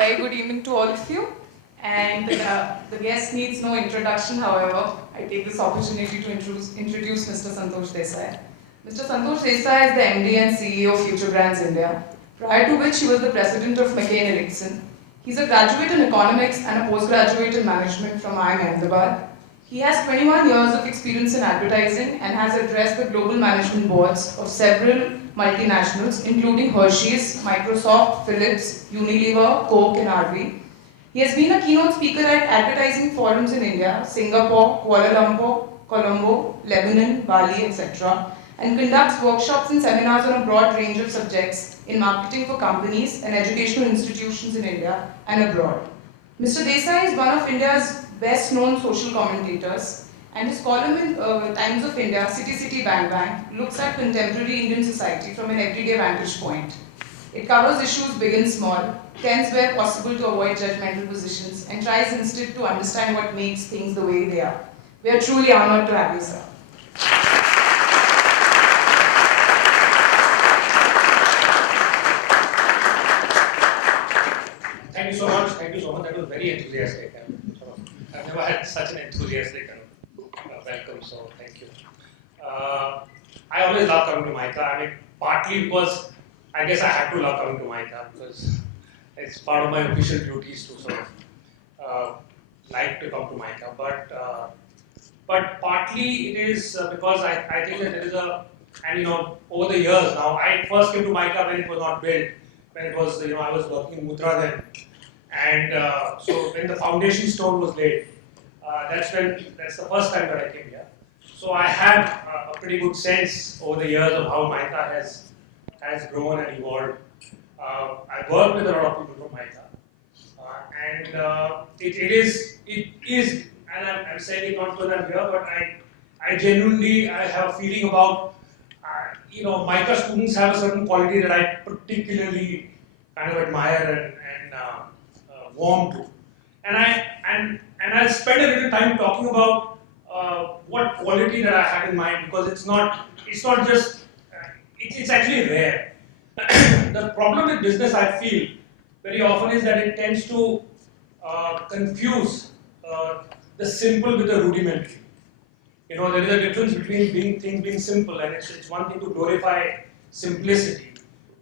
very good evening to all of you. And the guest needs no introduction, however. I take this opportunity to introduce Mr. Santosh Desai. Mr. Santosh Desai is the MD and CEO of Future Brands India, prior to which he was the president of McCann Erickson. He's a graduate in economics and a postgraduate in management from Ahmedabad. He has 21 years of experience in advertising and has addressed the global management boards of several multinationals, including Hershey's, Microsoft, Philips, Unilever, Coke, and RV. He has been a keynote speaker at advertising forums in India, Singapore, Kuala Lumpur, Colombo, Lebanon, Bali, etc., and conducts workshops and seminars on a broad range of subjects in marketing for companies and educational institutions in India and abroad. Mr. Desai is one of India's best-known social commentators, and his column in Times of India, City City Bang Bang, looks at contemporary Indian society from an everyday vantage point. It covers issues big and small, tends where possible to avoid judgmental positions, and tries instead to understand what makes things the way they are. We are truly honored to have you, sir. Thank you so much. Thank you so much. That was very enthusiastic. I've never had such an enthusiastic welcome, so thank you. I always love coming to MICA. I mean, partly because I guess I have to love coming to MICA because it's part of my official duties to sort of like to come to MICA. But partly it is because I think that there is and over the years now, I first came to MICA when it was not built, when it was, I was working in Mudra then. And so when the foundation stone was laid, that's the first time that I came here. So I have a pretty good sense over the years of how MICA has grown and evolved. I've worked with a lot of people from MICA, and it is, and I'm saying it not because I'm here, but I genuinely have a feeling about, MICA students have a certain quality that I particularly kind of admire and warm to, and I'll spend a little time talking about what quality that I have in mind, because it's not just it's actually rare. The problem with business, I feel, very often is that it tends to confuse the simple with the rudimentary. There is a difference between things being simple, and it's one thing to glorify simplicity.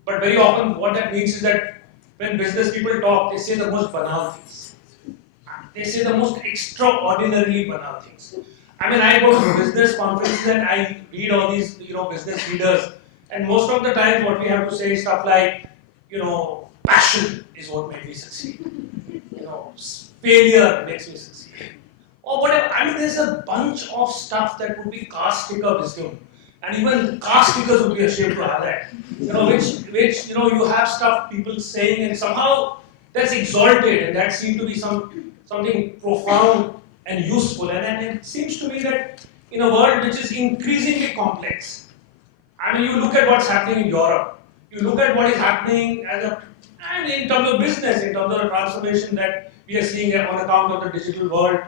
But very often what that means is that when business people talk, they say the most banal things. They say the most extraordinarily banal things. I mean, I go to business conferences and I read all these, business leaders, and most of the time what we have to say is stuff like, passion is what made me succeed. Failure makes me succeed. Or whatever. I mean, there's a bunch of stuff that would be caste sticker wisdom. And even caste stickers would be ashamed to have that. Which you have stuff people saying, and somehow that's exalted, and that seems to be something profound and useful. And it seems to me that in a world which is increasingly complex, I mean, you look at what's happening in Europe, you look at what is happening and in terms of business, in terms of the transformation that we are seeing on account of the digital world.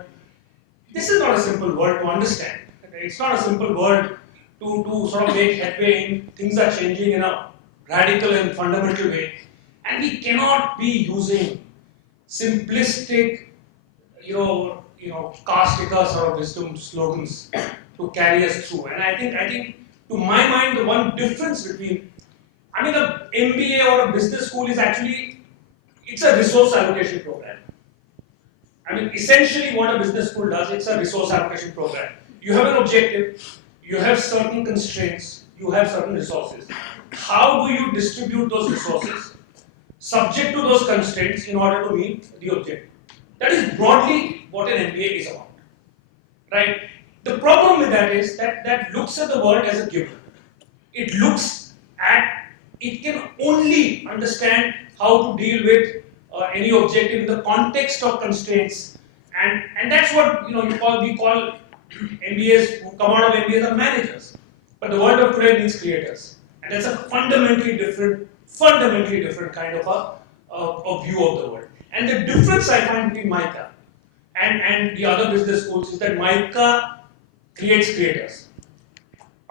This is not a simple world to understand. It's not a simple world to sort of make headway in. Things are changing in a radical and fundamental way. And we cannot be using simplistic, caste sticker sort of wisdom slogans to carry us through. And I think to my mind, the one difference between, an MBA or a business school is actually, it's a resource allocation program. Essentially what a business school does, it's a resource allocation program. You have an objective, you have certain constraints, you have certain resources. How do you distribute those resources subject to those constraints in order to meet the objective? That is broadly what an MBA is about, right? The problem with that is that looks at the world as a giver. It can only understand how to deal with any objective in the context of constraints, and that's what we call MBAs who come out of MBAs are managers. But the world of today needs creators, and that's a fundamentally different kind of a view of the world. And the difference I find between MICA and the other business schools is that MICA creates creators,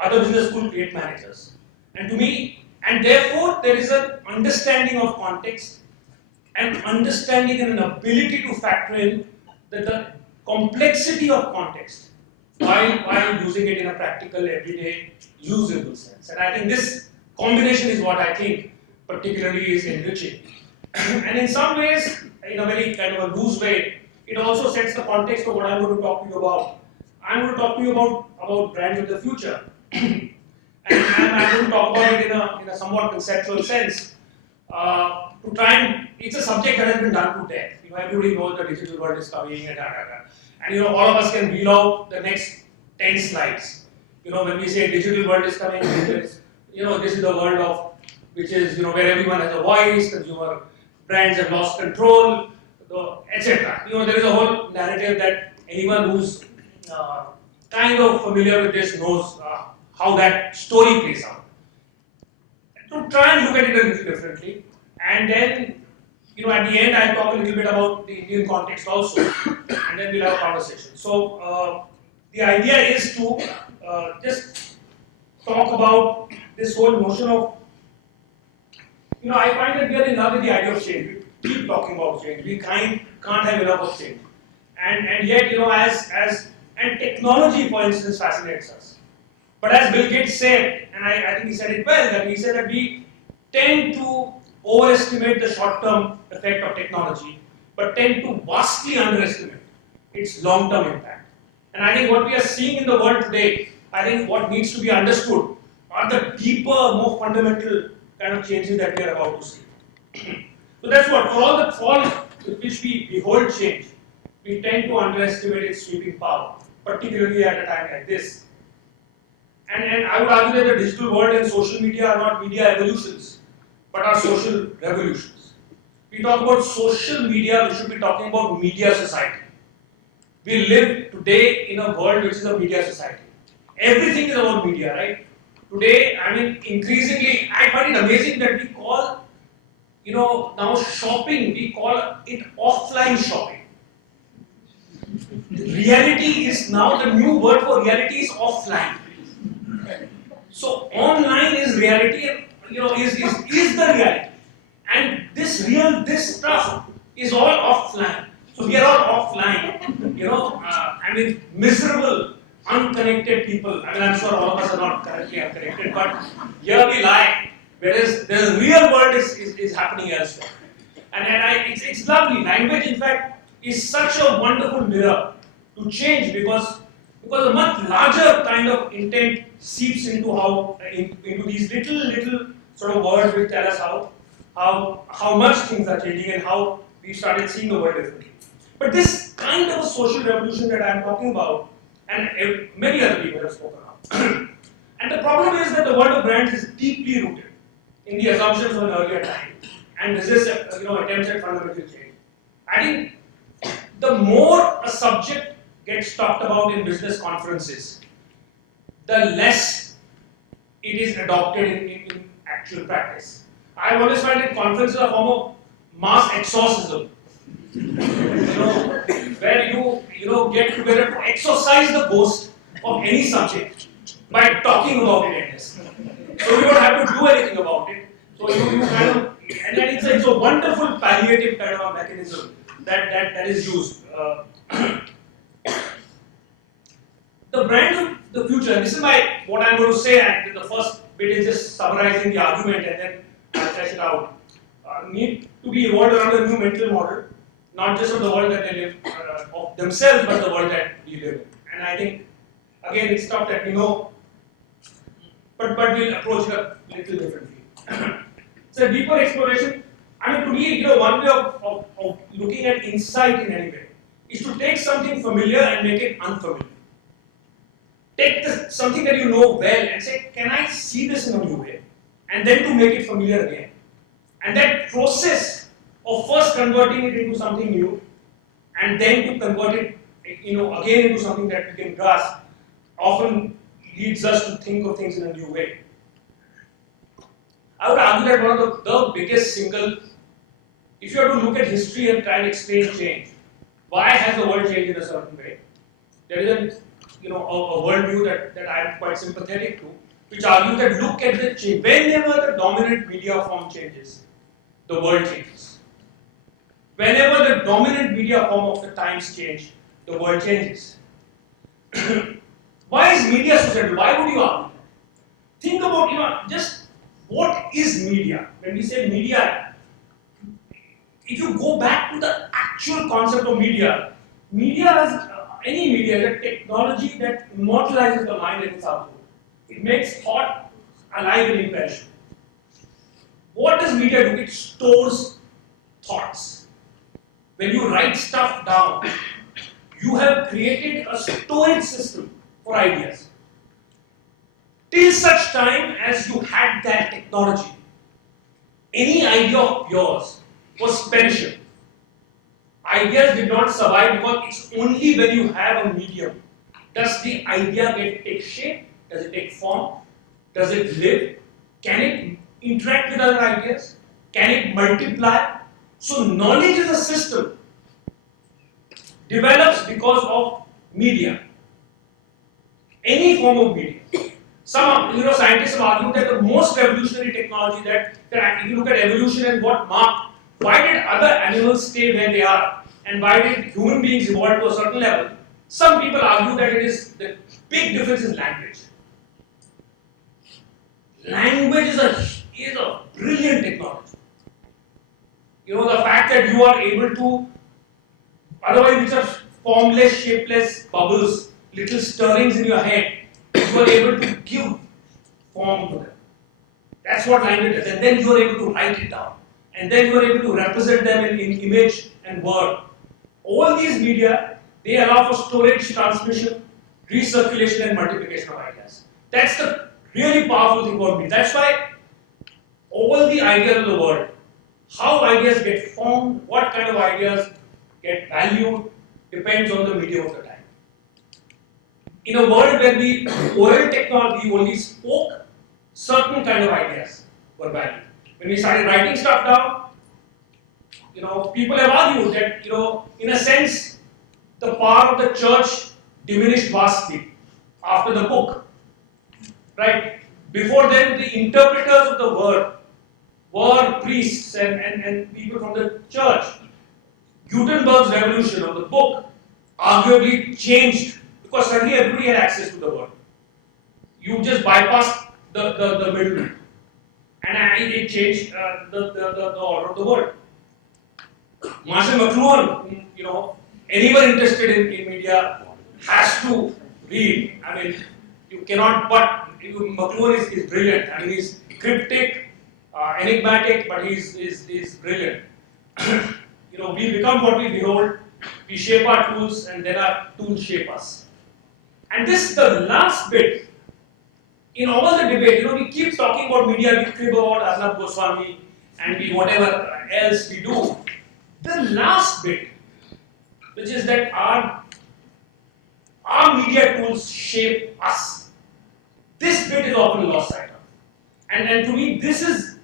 other business schools create managers, and therefore there is an understanding of context an understanding and an ability to factor in the complexity of context while using it in a practical, everyday, usable sense. And I think this combination is what I think particularly is enriching. And in some ways, in a very kind of a loose way, it also sets the context of what I'm going to talk to you about. I'm going to talk to you about brands of the future. And I'm going to talk about it in a somewhat conceptual sense. To try and, it's a subject that has been done to death. Everybody knows the digital world is coming and and all of us can reel out the next 10 slides. When we say digital world is coming, this is the world of, which is, where everyone has a voice, consumer brands have lost control, etc. There is a whole narrative that anyone who's kind of familiar with this knows how that story plays out. To try and look at it a little differently, and then, at the end, I'll talk a little bit about the Indian context also, and then we'll have a conversation. So, the idea is to just talk about this whole notion of, I find that we are in love with the idea of change. We keep talking about change. We can't have enough of change. And yet, and technology, for instance, fascinates us. But as Bill Gates said, and I think he said it well, that he said that we tend to overestimate the short-term effect of technology, but tend to vastly underestimate its long-term impact. And I think what we are seeing in the world today, I think what needs to be understood are the deeper, more fundamental kind of changes that we are about to see. So that's what, for all the fall with which we behold change, we tend to underestimate its sweeping power, particularly at a time like this. And I would argue that the digital world and social media are not media evolutions, but are social revolutions. We talk about social media, we should be talking about media society. We live today in a world which is a media society. Everything is about media, right? Today, increasingly, I find it amazing that we call, now shopping, we call it offline shopping. Reality is now, the new word for reality is offline. So online is reality, is the reality. And this stuff is all offline. So we are all offline, miserable, unconnected people. I'm sure all of us are not currently unconnected, but here we lie, whereas the real world is happening elsewhere. And it's lovely. Language, in fact, is such a wonderful mirror to change because a much larger kind of intent seeps into into these little sort of words which tell us how much things are changing and how we started seeing the world differently. But this kind of a social revolution that I'm talking about, and many other people have spoken of. And the problem is that the world of brands is deeply rooted in the assumptions of an earlier time and resists attempts at fundamental change. I think the more a subject gets talked about in business conferences, the less it is adopted in actual practice. I always find that conferences are a form of mass exorcism. Where you get together to exorcise the ghost of any subject by talking about it endlessly. So you don't have to do anything about it. So you kind of, and then it's a wonderful palliative kind of a mechanism that is used. The brand of the future, and this is what I'm going to say, and the first bit is just summarizing the argument and then I'll flesh it out. Need to be evolved around a new mental model, not just of the world that they live of themselves, but the world that we live in. And I think, again, it's stuff that we know, but we'll approach it a little differently. So deeper exploration, to me, one way of looking at insight in any way is to take something familiar and make it unfamiliar. Take something that you know well and say, can I see this in a new way? And then to make it familiar again. And that process of first converting it into something new and then to convert it again into something that we can grasp often leads us to think of things in a new way. I would argue that one of the biggest single, if you have to look at history and try and explain change, why has the world changed in a certain way? There is a worldview that I am quite sympathetic to, which argues that look at the change. Whenever the dominant media form changes, the world changes. whenever the dominant media form of the times change, the world changes. Why is media so central? Why would you argue? Think about, just what is media? When we say media, if you go back to the actual concept of media, any media is a technology that immortalizes the mind and its output. It makes thought alive and imperishable. What does media do? It stores thoughts. When you write stuff down, you have created a storage system for ideas. Till such time as you had that technology, any idea of yours was perishable. Ideas did not survive because it's only when you have a medium does the idea take shape, does it take form, does it live, can it interact with other ideas, can it multiply? So knowledge is a system develops because of media, any form of media. Some scientists have argued that the most revolutionary technology that if you look at evolution and what marked, why did other animals stay where they are and why did human beings evolve to a certain level? Some people argue that the big difference is language. Language is a brilliant technology. The fact that you are able to, otherwise which are formless, shapeless bubbles, little stirrings in your head, you are able to give form to them. That's what language is. And then you are able to write it down. And then you are able to represent them in image and word. All these media, they allow for storage, transmission, recirculation and multiplication of ideas. That's the really powerful thing about media. That's why all the ideas of the world, how ideas get formed, what kind of ideas get valued, depends on the medium of the time. In a world where the oral technology only spoke, certain kind of ideas were valued. When we started writing stuff down, people have argued that, in a sense, the power of the church diminished vastly after the book. Right? Before then, the interpreters of the word were priests and people from the church. Gutenberg's revolution of the book arguably changed because suddenly everybody had access to the word. You just bypassed the middleman. And it changed the order of the world. Marshall McLuhan, anyone interested in media has to read. I mean, you cannot, but McLuhan is brilliant. I mean, he's cryptic, enigmatic, but he's brilliant. We become what we behold, we shape our tools, and then our tools shape us. And this, the last bit, in all the debate, we keep talking about media, we crib about Arnab Goswami, and whatever else we do. The last bit, which is that our media tools shape us. This bit is often lost sight of. And to me, this is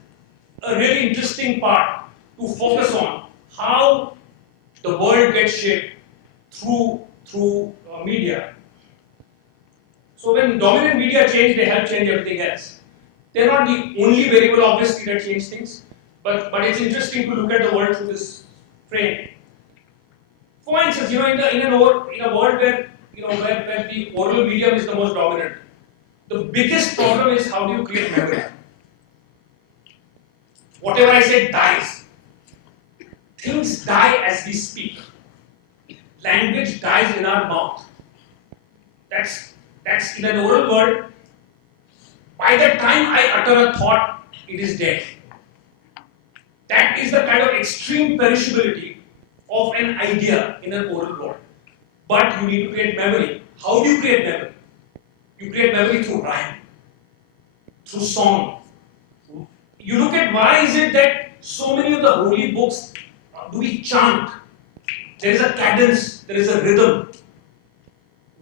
a really interesting part to focus on, how the world gets shaped through media. So when dominant media change, they help change everything else. They're not the only variable, obviously, that change things, but it's interesting to look at the world through this frame. For instance, in a world where where the oral medium is the most dominant, the biggest problem is how do you create memory? Whatever I say dies. Things die as we speak. Language dies in our mouth. That's in an oral world. By the time I utter a thought, it is dead. That is the kind of extreme perishability of an idea in an oral world. But you need to create memory. How do you create memory? You create memory through rhyme, through song. You look at why is it that so many of the holy books do we chant? There is a cadence, there is a rhythm.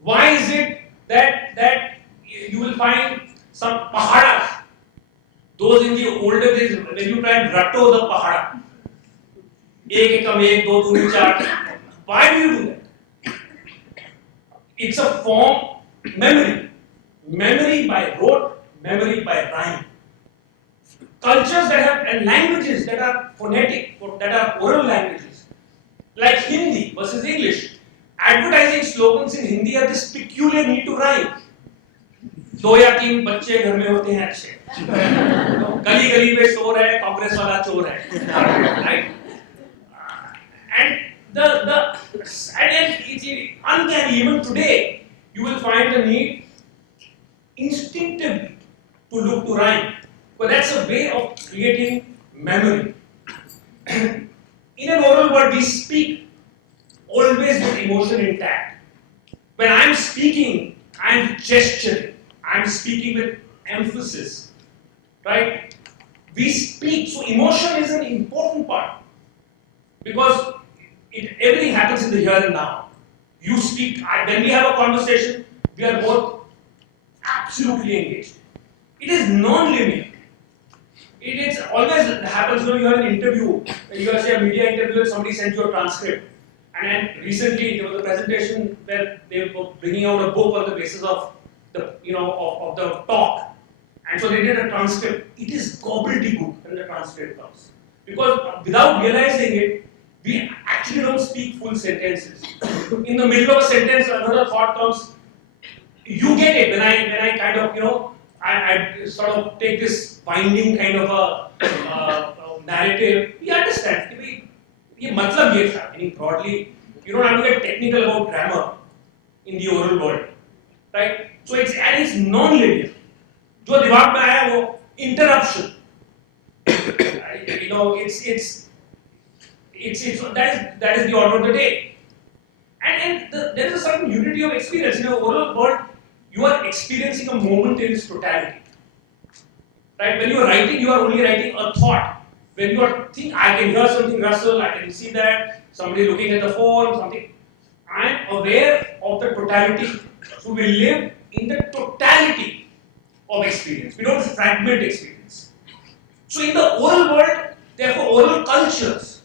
Why is it that you will find some pahadas? Those in the older days, when you try and rattle the pahada, ek ekam ek, do duni char. Why do you do that? It's a form, memory. Memory by rote, memory by rhyme. Cultures that have, and languages that are phonetic, that are oral languages, Like Hindi versus English. Advertising slogans in Hindi have this peculiar need to rhyme. 2 या 3 बच्चे घर में होते हैं अच्छे, गली गली में शोर है, कांग्रेस वाला चोर है, right? And it's uncanny. Even today, you will find the need instinctively to look to rhyme, but that's a way of creating memory. In an oral word, we speak always with emotion intact. When I'm speaking, I'm gesturing, I'm speaking with emphasis, right? We speak, so emotion is an important part because everything happens in the here and now. You speak, when we have a conversation, we are both absolutely engaged. It is non-linear. It is always happens when you have an interview, when you have say a media interview and somebody sends you a transcript. And then recently there was a presentation where they were bringing out a book on the basis of the of the talk. And so they did a transcript. It is gobbledygook when the transcript comes. Because without realizing it, we actually don't speak full sentences. In the middle of a sentence, another thought comes. You get it when I kind of I sort of take this binding kind of a narrative. We understand. ये मतलब ये था. Meaning broadly, you don't have to get technical about grammar in the oral world, right? So it's non-linear. जो दिमाग में आया वो interruption. That is the order of the day. And there is a certain unity of experience. In an oral world, you are experiencing a moment in its totality. Right? When you are writing, you are only writing a thought. When you are thinking, I can hear something rustle, I can see that, somebody looking at the phone, something. I am aware of the totality. So we live in the totality of experience. We don't fragment experience. So in the oral world, therefore, oral cultures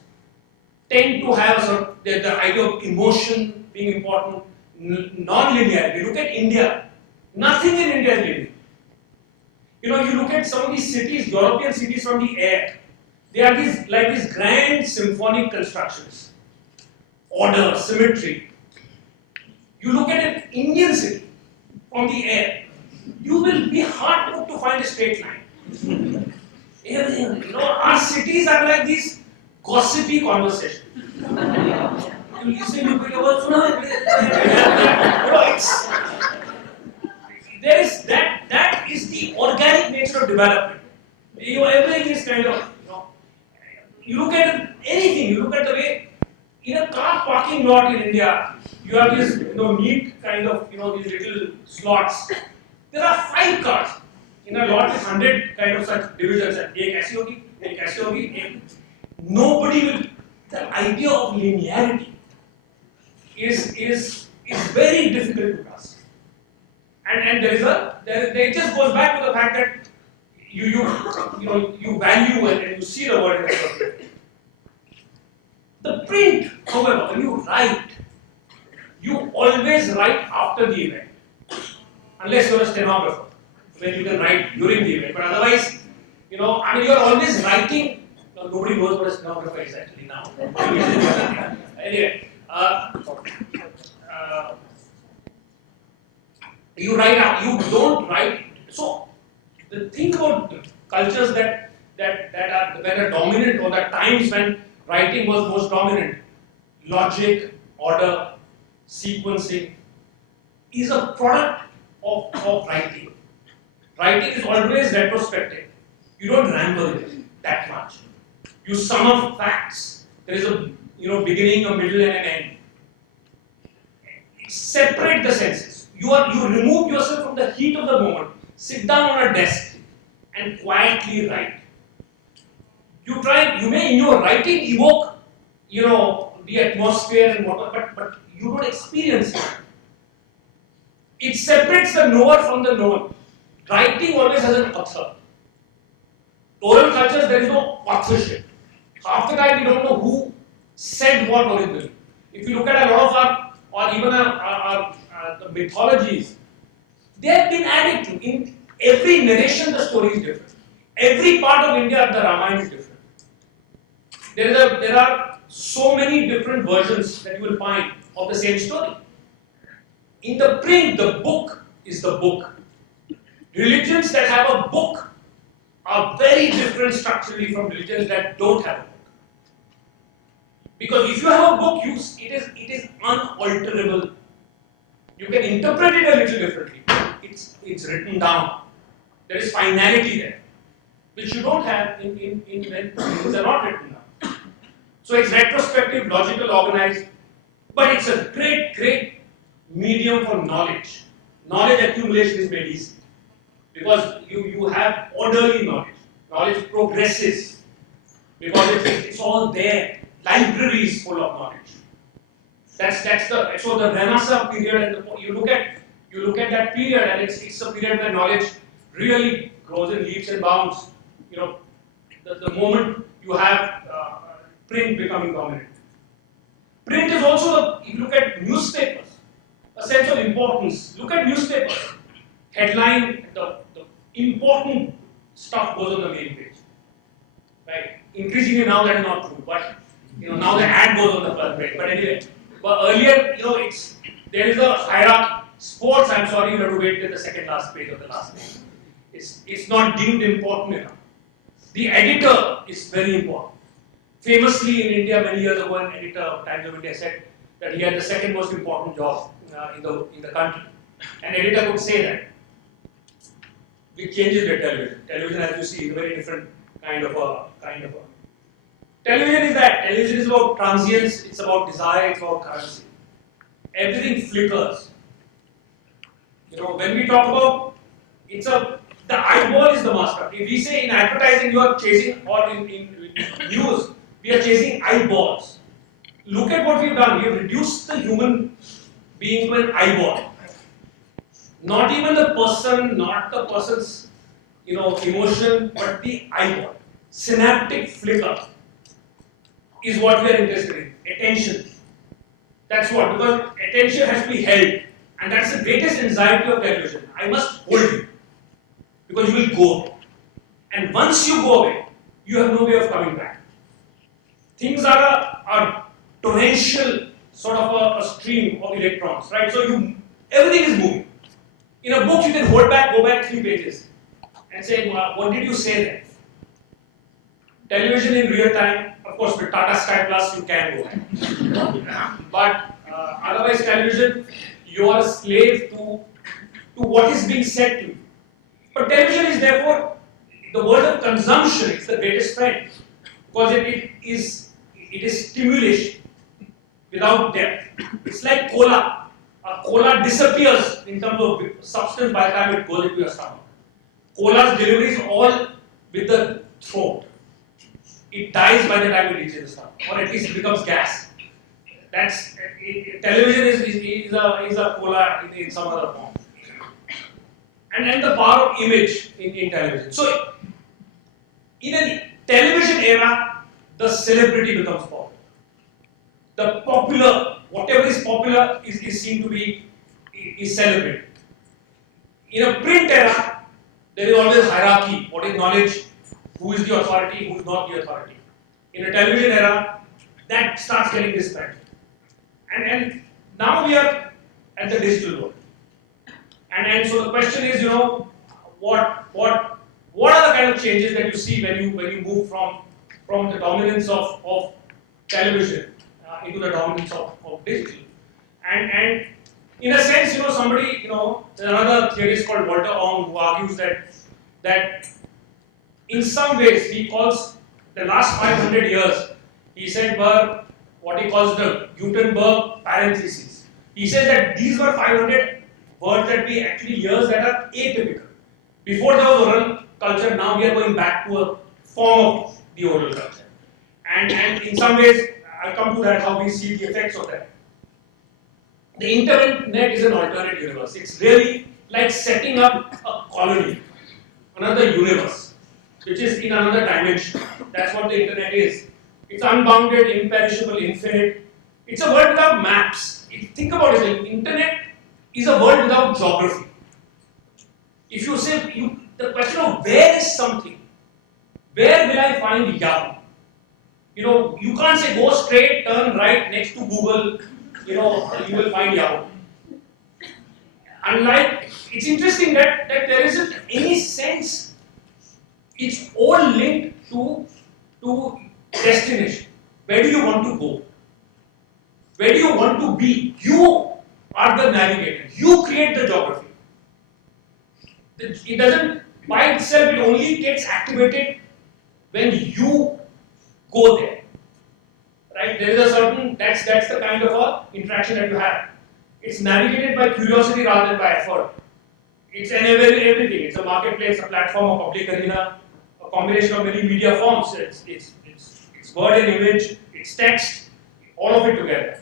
tend to have the idea of emotion being important, non-linearity. Look at India. Nothing in India is linear. You look at some of these cities, European cities from the air. They are these grand symphonic constructions. Order, symmetry. You look at an Indian city from the air, you will be hard put to find a straight line. Everything, our cities are like these gossipy conversations. You listen, you pick up, that is the organic nature of development. Everything is kind of, you look at anything, you look at the way, in a car parking lot in India, you have this, neat kind of, these little slots. There are 5 cars. In a lot with 100 kind of such divisions. Ek aisi hogi, ek aisi hogi. Nobody will. The idea of linearity is very difficult to grasp. And it just goes back to the fact that you value and you see the word in the The print, however, when you write, you always write after the event, unless you're a stenographer, when you can write during the event. But otherwise, you're always writing. Nobody knows what a stenographer is actually now. Anyway, you write out. You don't write. So the thing about cultures that are dominant, or the times when writing was most dominant, logic, order, sequencing, is a product of writing. Writing is always retrospective. You don't ramble it that much. You sum up facts. There is a beginning, a middle, and an end. Separate the senses. You remove yourself from the heat of the moment. Sit down on a desk and quietly write. You may in your writing evoke, the atmosphere and whatever, but you don't experience it. It separates the knower from the known. Writing always has an author. Oral cultures, there is no authorship. Half the time we don't know who said what originally. If you look at a lot of our, or even our the mythologies, they have been added to. In every narration, the story is different. Every part of India, the Ramayana is different. There are so many different versions that you will find of the same story. In the print, the book is the book. Religions that have a book are very different structurally from religions that don't have a book. Because if you have a book, it is unalterable. You can interpret it a little differently. It's written down. There is finality there, which you don't have in when things are not written down. So it's retrospective, logical, organized, but it's a great medium for knowledge. Knowledge accumulation is made easy because you have orderly knowledge. Knowledge progresses because it's all there. Libraries full of knowledge. That's the Renaissance period, and you look at that period, and it's a period where knowledge really grows in leaps and bounds. You know, the moment you have print becoming dominant. Print is also if you look at newspapers, a sense of importance. Look at newspapers. Headline, the important stuff goes on the main page. Right? Increasingly now that is not true, but now the ad goes on the first page. But anyway. But earlier, there is a hierarchy. Sports, I'm sorry, you have to wait till the second last page of the last page. It's not deemed important enough. The editor is very important. Famously in India, many years ago, an editor of Times of India said that he had the second most important job in the country. An editor could say that, which changes with television. Television, as you see, is a very different kind of a. Television is that. Television is about transience, it's about desire, it's about currency. Everything flickers. When we talk about, the eyeball is the master. If we say in advertising you are chasing, or in news, we are chasing eyeballs. Look at what we've done. We have reduced the human being to an eyeball. Not even the person, not the person's emotion, but the eyeball. Synaptic flicker is what we are interested in. Attention. That's what, because attention has to be held. And that's the greatest anxiety of television. I must hold you. Because you will go. And once you go away, you have no way of coming back. Things are a torrential sort of a stream of electrons, right? So everything is moving. In a book, you can go back 3 pages and say, what did you say there? Television in real time, of course, with Tata Sky Plus, you can go back. But otherwise, television, you are a slave to what is being said to you. But television is therefore the word of consumption. It's the greatest friend because it is stimulation without depth. It's like cola. Cola disappears in terms of substance by the time it goes into your stomach. Cola's delivery is all with the throat. It dies by the time it reaches the stomach, or at least it becomes gas. Television is a cola in some other form. And the power of image in television. So, in a television era, the celebrity becomes popular. The popular, whatever is popular is seen to be celebrated. In a print era, there is always hierarchy. What is knowledge? Who is the authority? Who is not the authority? In a television era, that starts getting dispelled. And now we are at the digital world. And so the question is, what are the kind of changes that you see when you move from the dominance of television into the dominance of digital? And in a sense, somebody, there's another theorist called Walter Ong who argues that in some ways he calls the last 500 years, he said were what he calls the Gutenberg parentheses. He says that these were 500 words that we actually years that are atypical. Before there was oral culture, now we are going back to a form of the oral culture. And in some ways, I'll come to that, how we see the effects of that. The internet is an alternate universe. It's really like setting up a colony, another universe, which is in another dimension. That's what the internet is. It's unbounded, imperishable, infinite. It's a world without maps. Think about it, the internet is a world without geography. If you say, the question of where is something, where will I find Yahoo? You can't say go straight, turn right next to Google, you will find Yahoo. Unlike, it's interesting that there isn't any sense, it's all linked to destination. Where do you want to go? Where do you want to be? You are the navigator. You create the geography. It doesn't, by itself, it only gets activated when you go there. Right? There is a certain, that's the kind of a interaction that you have. It's navigated by curiosity rather than by effort. It's everything. It's a marketplace, a platform, a public arena, a combination of many media forms. It's word and image, it's text, all of it together.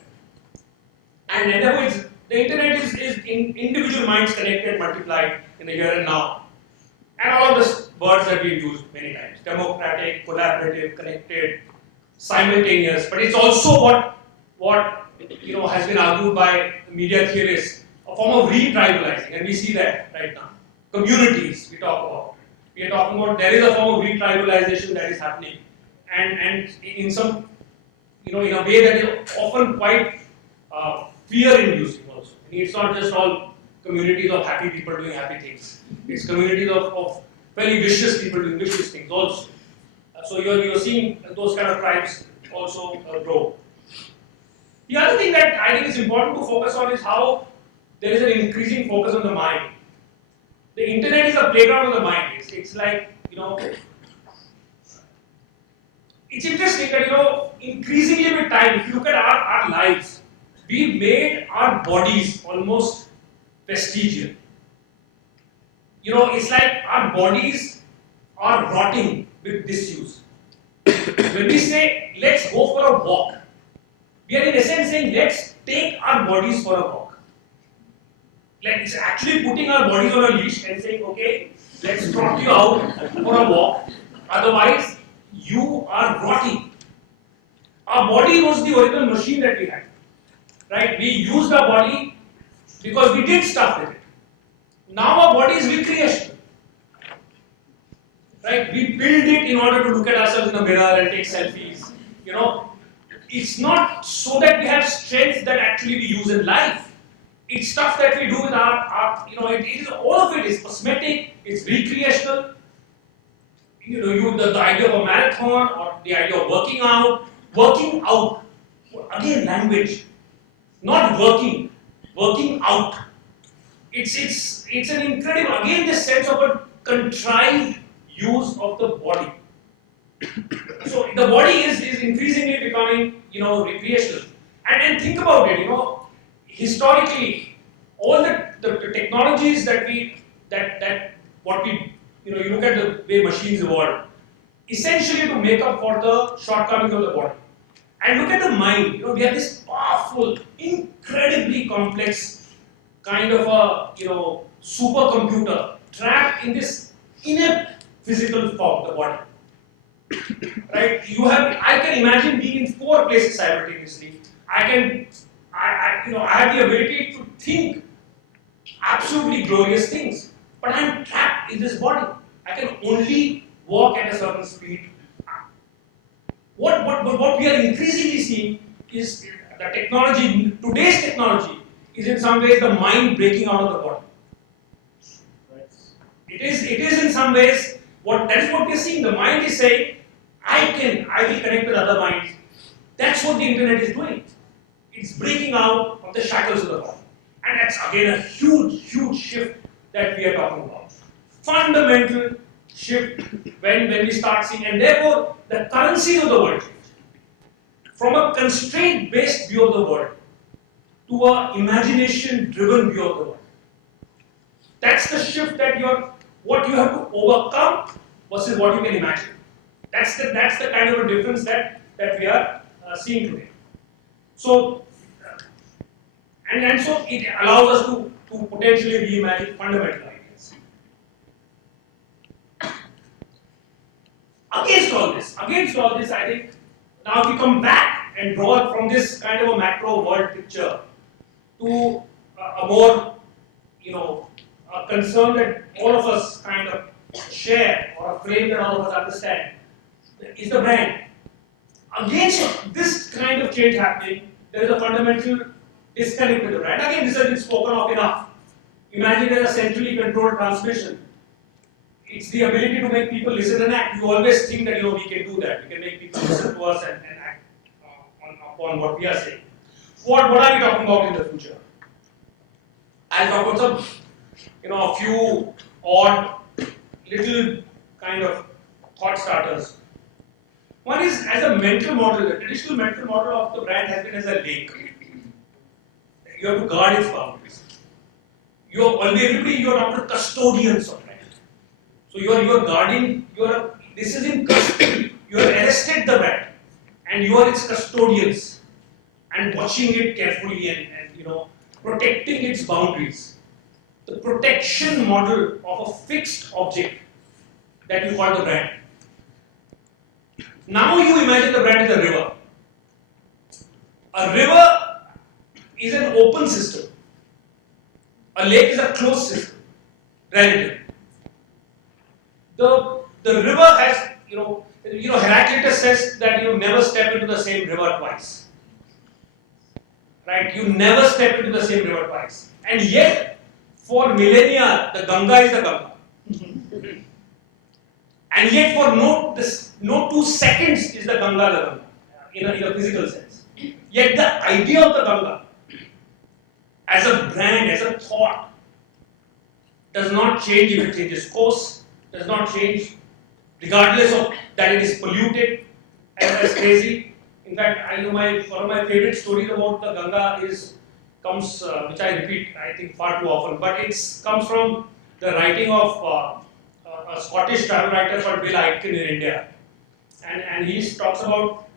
And in other words, the internet is individual minds connected, multiplied in the here and now. And all of the words that we've used many times: democratic, collaborative, connected, simultaneous. But it's also what has been argued by media theorists, a form of re-tribalizing, and we see that right now. Communities we talk about. We are talking about there is a form of re-tribalization that is happening, and in some in a way that is often quite fear-inducing also. It's not just all communities of happy people doing happy things. It's communities of very vicious people doing vicious things also. So you're seeing those kind of tribes also grow. The other thing that I think is important to focus on is how there is an increasing focus on the mind. The internet is a playground of the mind. It's like, it's interesting that, increasingly with time, if you look at our lives, we've made our bodies almost vestigial. It's like our bodies are rotting with disuse. When we say, let's go for a walk, we are in essence saying, let's take our bodies for a walk. Like, it's actually putting our bodies on a leash and saying, okay, let's trot you out for a walk, otherwise you are rotting. Our body was the original machine that we had. Right? We used our body because we did stuff with it. Now our body is recreational. Right? We build it in order to look at ourselves in the mirror and take selfies. It's not so that we have strength that actually we use in life. It's stuff that we do with our all of it is cosmetic, it's recreational. The idea of a marathon or the idea of working out, again, language. Not working out. It's an incredible, again, this sense of a contrived use of the body. So the body is increasingly becoming, recreational. And think about it, historically, all the technologies that you look at the way machines evolved, essentially to make up for the shortcomings of the body. And look at the mind. We have this powerful, incredibly complex kind of a supercomputer trapped in this inept physical form, the body. Right? I can imagine being in 4 places simultaneously. I have the ability to think absolutely glorious things, but I'm trapped in this body. I can only walk at a certain speed. What we are increasingly seeing is the technology, today's technology, is in some ways the mind breaking out of the body. Right. It is in some ways that is what we are seeing. The mind is saying, I will connect with other minds. That's what the internet is doing. It's breaking out of the shackles of the body. And that's again a huge, huge shift that we are talking about. Fundamental shift when we start seeing, and therefore the currency of the world change. From a constraint-based view of the world to an imagination-driven view of the world. That's the shift that what you have to overcome versus what you can imagine. That's the kind of a difference that we are seeing today. So, and so it allows us to potentially reimagine fundamental ideas. Against all this, I think, now if we come back and draw from this kind of a macro world picture to a more, a concern that all of us kind of share, or a frame that all of us understand, is the brand. against this kind of change happening, there is a fundamental disconnect with the brand. Again, this has been spoken of enough. Imagine there's a centrally controlled transmission. It's the ability to make people listen and act. You always think that we can do that. We can make people listen to us and act upon what we are saying. What are we talking about in the future? I'll talk about some, a few odd little kind of thought starters. One is as a mental model. The traditional mental model of the brand has been as a lake. You have to guard its boundaries. You are not the custodians of brand. So you are guarding. This is in custody. You have arrested the brand, and you are its custodians, and watching it carefully and protecting its boundaries. The protection model of a fixed object that you call the brand. Now you imagine the brand is a river. A river is an open system. A lake is a closed system, relative. The river has, Heraclitus says that you never step into the same river twice. Right? You never step into the same river twice. And yet, for millennia, the Ganga is the Ganga. And yet, for no 2 seconds is the Ganga in a physical sense. Yet, the idea of the Ganga as a brand, as a thought, does not change if it changes course, does not change regardless of that it is polluted as crazy. In fact, one of my favorite stories about the Ganga comes, which I repeat, I think far too often, but it comes from the writing of a Scottish travel writer called Bill Aitken in India, and he talks about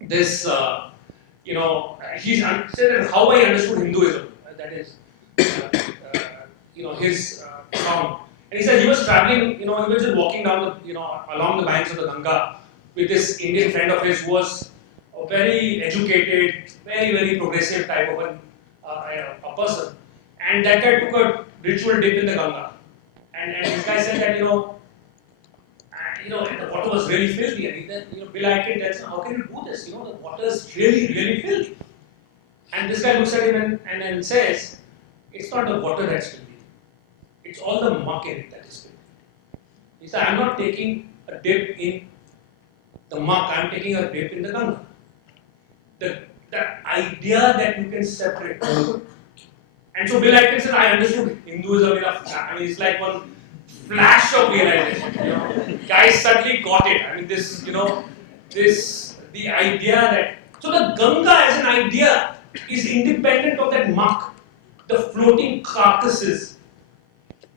this. He said how I understood Hinduism. That is, his account. And he said he was traveling. He was just walking down along the banks of the Ganga with this Indian friend of his who was a very educated, very, very progressive type of a person. And that guy took a ritual dip in the Ganga. And this guy said that, the water was really filthy. And he said, Bill Aitken tells him, how can you do this? The water is really, really filthy. And this guy looks at him and then says, it's not the water that's filthy. It's all the muck in it that is filthy. He said, I'm not taking a dip in the muck, I'm taking a dip in the Ganga. The idea that you can separate. And so Bill Aitken said, I understood Hinduism enough. I mean, it's like one flash of realization. Guys suddenly got it. I mean, the idea that. So the Ganga as an idea is independent of that muck, the floating carcasses.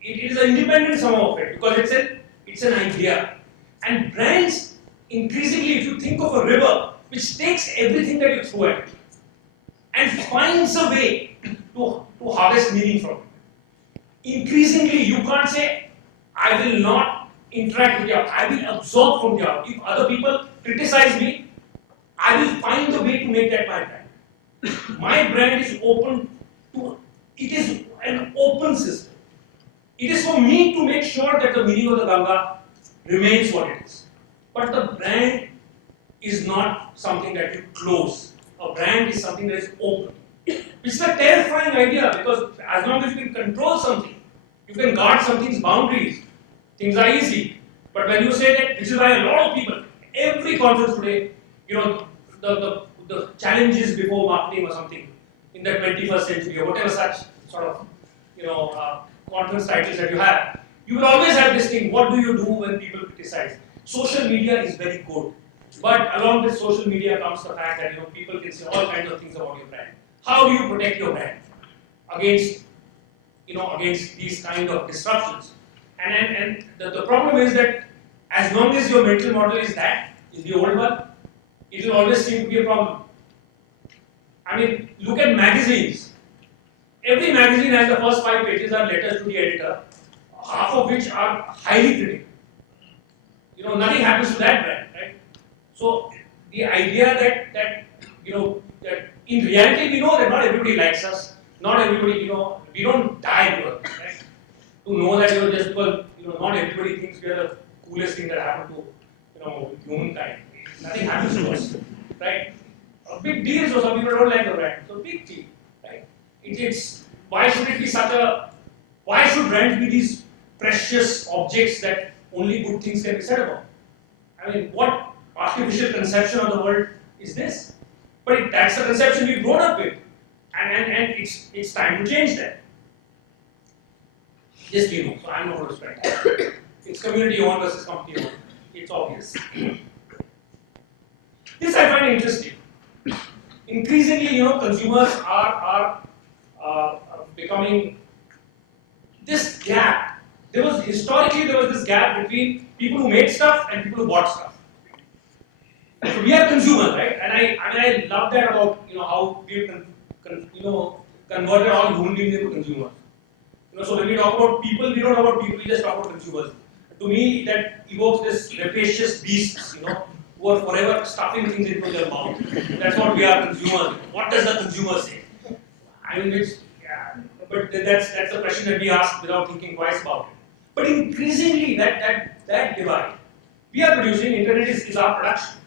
It is independent somehow of it because it's an idea. And brands, increasingly, if you think of a river which takes everything that you throw at it and finds a way to harvest meaning from it. Increasingly, you can't say, I will not interact with you, I will absorb from you. If other people criticize me, I will find a way to make that my brand. My brand is open to, it is an open system. It is for me to make sure that the meaning of the Ganga remains what it is. But the brand is not something that you close. A brand is something that is open. It's a terrifying idea because as long as you can control something, you can guard something's boundaries, things are easy. But when you say that, this is why a lot of people, every conference today, the challenges before marketing or something in the 21st century or whatever such sort of, conference titles that you have, you will always have this thing, what do you do when people criticize? Social media is very good. But along with social media comes the fact that people can say all kinds of things about your brand. How do you protect your brand against these kind of disruptions? And the problem is that as long as your mental model is the old one, it will always seem to be a problem. I mean, look at magazines. Every magazine has the first 5 pages are letters to the editor, half of which are highly critical. Nothing happens to that brand, right? So the idea that in reality we know that not everybody likes us, not everybody, we don't die because, right? To know that just because not everybody thinks we are the coolest thing that happened to humankind. Nothing happens to us, right? A big deal, so some people don't like the brand. So big deal, right? It's why should it be such a? Why should brands be these precious objects that only good things can be said about? I mean, what artificial conception of the world is this? But that's the conception we've grown up with, and it's time to change that. Just so I'm not going to spend time. It's community owned versus company owned. It's obvious. This I find interesting. Increasingly, consumers are becoming this gap. Historically there was this gap between people who made stuff and people who bought stuff. So we are consumers, right? And I love that about how we've converted all human beings into consumers. So when we talk about people, we don't talk about people, we just talk about consumers. To me, that evokes this rapacious beasts, who are forever stuffing things into their mouth. That's what we are, consumers. What does the consumer say? I mean, but that's the question that we ask without thinking twice about it. But increasingly, that divide, we are producing, internet is our production.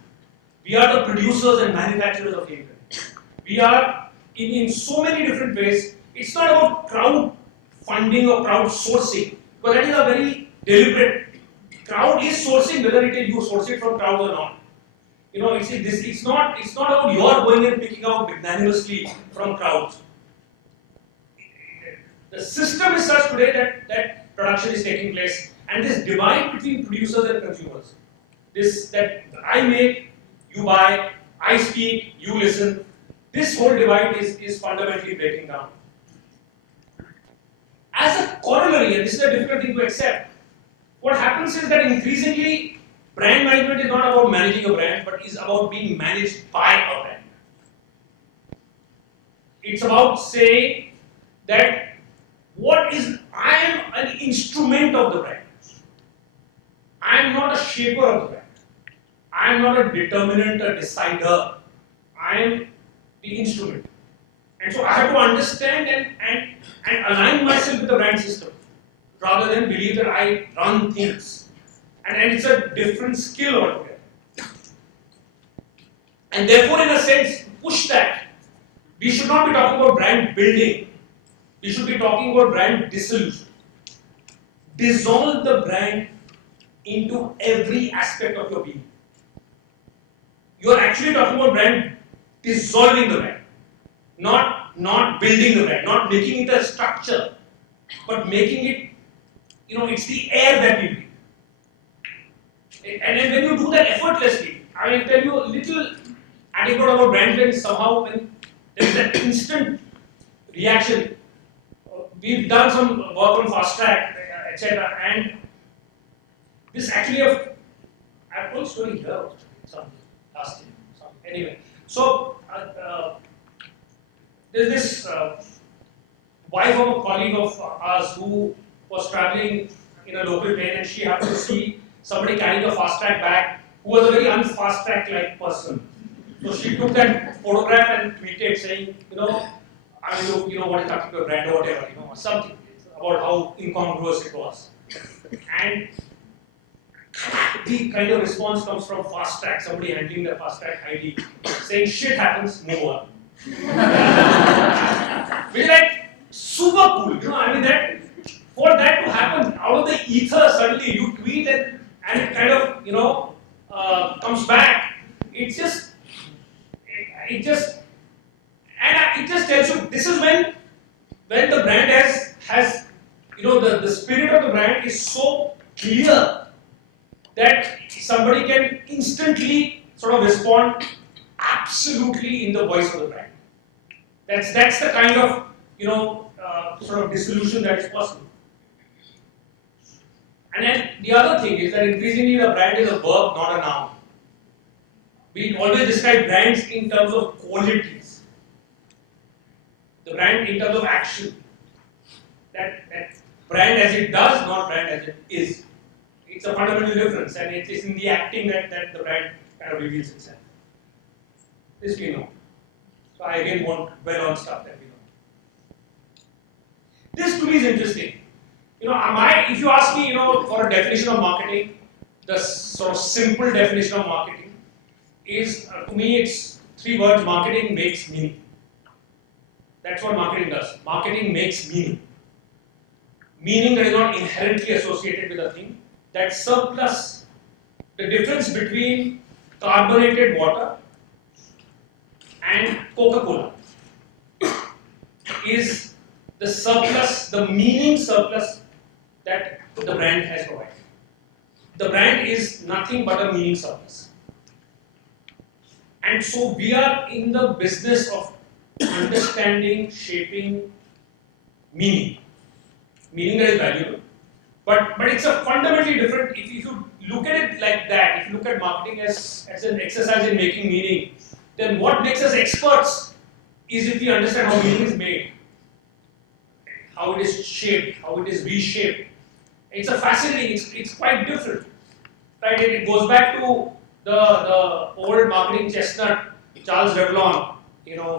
We are the producers and manufacturers of the internet. We are in so many different ways. It's not about crowd funding or crowd sourcing, but that is a very deliberate. Crowd is sourcing, whether you source it from crowds or not. It's not about your going and picking out magnanimously from crowds. The system is such today that production is taking place, and this divide between producers and consumers, that I make, you buy, I speak, you listen, this whole divide is fundamentally breaking down. As a corollary, and this is a difficult thing to accept, what happens is that increasingly brand management is not about managing a brand, but is about being managed by a brand. It's about saying that I am an instrument of the brand. I am not a shaper of the brand. I am not a determinant, a decider. I am the instrument. And so I have to understand and align myself with the brand system rather than believe that I run things. And it's a different skill altogether. And therefore, in a sense, push that. We should not be talking about brand building. We should be talking about brand dissolution. Dissolve the brand into every aspect of your being. You are actually talking about brand dissolving the brand. Not building the brand, not making it a structure, but making it, it's the air that we breathe. And then when you do that effortlessly, I will tell you a little anecdote about brand building. Somehow when there is that instant reaction, we've done some work on fast track, etc. And this actually, I've told story here last year. Anyway, so there's this wife of a colleague of ours who was traveling in a local train, and she happened to see somebody carrying a fast track bag who was a very unfast track like person. So she took that photograph and tweeted saying, what is happening to a brand or whatever, something about how incongruous it was. And the kind of response comes from fast track, somebody handling the fast track ID, saying shit happens, move on. Which is like super cool, for that to happen out of the ether, suddenly you tweet and it kind of comes back. It just tells you this is when the brand has the spirit of the brand is so clear that somebody can instantly sort of respond absolutely in the voice of the brand. That's the kind of sort of dissolution that is possible. And then the other thing is that increasingly the brand is a verb, not a noun. We always describe brands in terms of qualities. The brand in terms of action. That brand as it does, not brand as it is. It's a fundamental difference, and it is in the acting that the brand kind of reveals itself. This we know. So I again won't dwell on stuff that we know. This to me is interesting. If you ask me, for a definition of marketing, the sort of simple definition of marketing is, to me, it's 3 words: marketing makes meaning. That's what marketing does. Marketing makes meaning. Meaning that is not inherently associated with a thing. That surplus, the difference between carbonated water and Coca-Cola is the surplus, the meaning surplus that the brand has provided. The brand is nothing but a meaning surplus. And so we are in the business of understanding, shaping meaning. Meaning that is valuable. But it's a fundamentally different, if you look at it like that, if you look at marketing as an exercise in making meaning, then what makes us experts is if we understand how meaning is made, how it is shaped, how it is reshaped. It's a fascinating, it's quite different. Right? It goes back to the old marketing chestnut, Charles Revlon,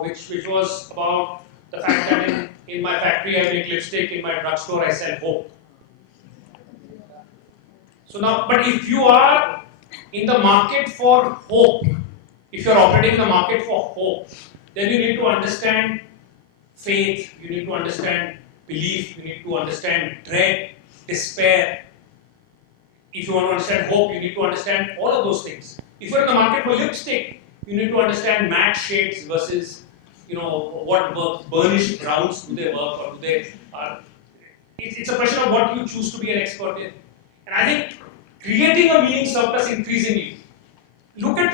which was about the fact that in my factory I make lipstick, in my drugstore I sell hope. So now, but if you are in the market for hope, if you are operating in the market for hope, then you need to understand faith, you need to understand belief, you need to understand dread, despair. If you want to understand hope, you need to understand all of those things. If you're in the market for lipstick, you need to understand matte shades versus, what burnished browns do they work, or do they are. It's a question of what you choose to be an expert in. And I think creating a meaning surplus increasingly. Look at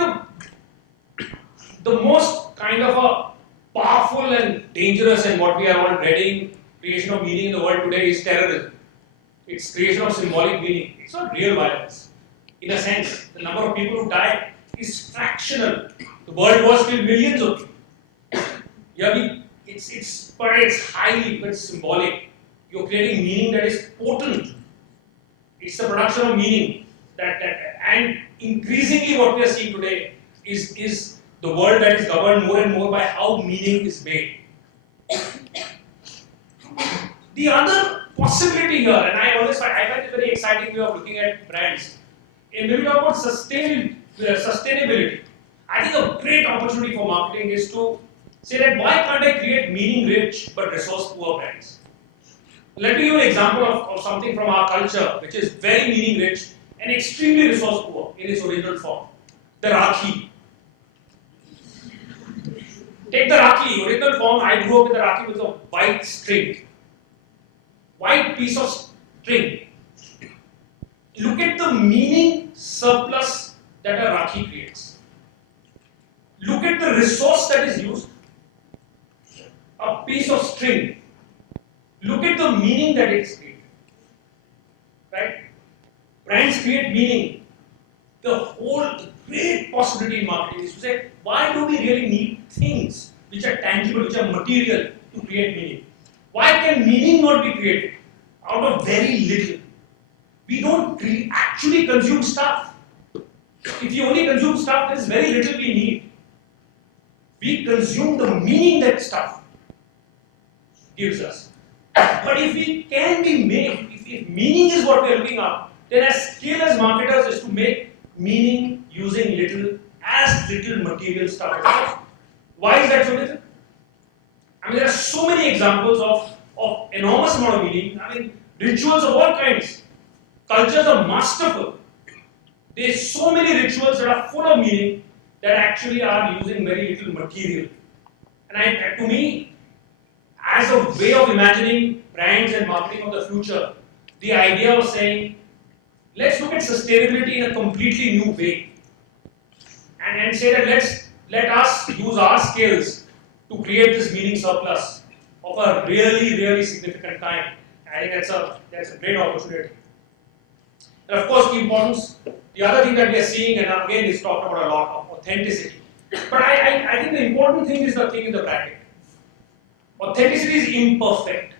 the most kind of a powerful and dangerous, and what we are all dreading creation of meaning in the world today is terrorism. It's creation of symbolic meaning. It's not real violence. In a sense, the number of people who die is fractional. The world was killed millions of people. It's highly, but symbolic. You're creating meaning that is potent. It's the production of meaning and increasingly what we are seeing today is the world that is governed more and more by how meaning is made. The other possibility here, and I find it very exciting way of looking at brands. And when we talk about sustainability, I think a great opportunity for marketing is to say that why can't I create meaning-rich but resource-poor brands? Let me give you an example of something from our culture which is very meaning-rich and extremely resource-poor in its original form. The Rakhi. Take the Rakhi, original form. I grew up with the Rakhi with a white string. White piece of string. Look at the meaning surplus that a Rakhi creates. Look at the resource that is used. A piece of string. Look at the meaning that it's created. Right? Brands create meaning. The great possibility in marketing is to say, why do we really need things which are tangible, which are material to create meaning? Why can meaning not be created out of very little? We don't actually consume stuff. If you only consume stuff, there is very little we need. We consume the meaning that stuff gives us. But if we can be made, if meaning is what we are looking at, then our skill as marketers is to make meaning using as little material stuff as possible. Why is that so little? I mean, there are so many examples of enormous amount of meaning. I mean, rituals of all kinds. Cultures are masterful. There's so many rituals that are full of meaning that actually are using very little material. And to me, as a way of imagining brands and marketing of the future, the idea of saying, let's look at sustainability in a completely new way. And say that let us use our skills to create this meaning surplus of a really, really significant kind. I think that's a great opportunity. And of course, the other thing that we are seeing, and again, is talked about a lot, of authenticity. But I think the important thing is the thing in the bracket. Authenticity is imperfect.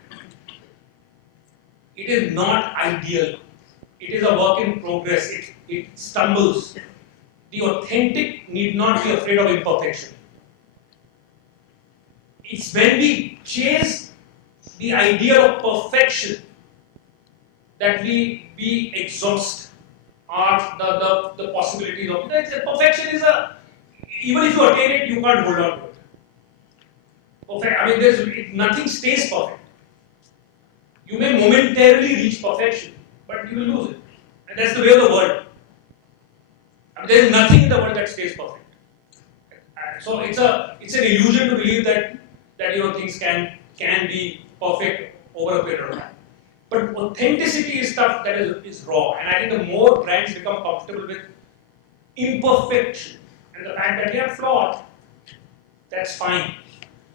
It is not ideal. It is a work in progress. It stumbles. The authentic need not be afraid of imperfection. It's when we chase the idea of perfection that we exhaust the possibilities of it. Perfection even if you attain it, you can't hold on to it. Perfect. I mean, nothing stays perfect. You may momentarily reach perfection, but you will lose it. And that's the way of the world. I mean, there is nothing in the world that stays perfect. So it's an illusion to believe that things can be perfect over a period of time. But authenticity is stuff that is raw, and I think the more brands become comfortable with imperfection and the fact that they are flawed, that's fine.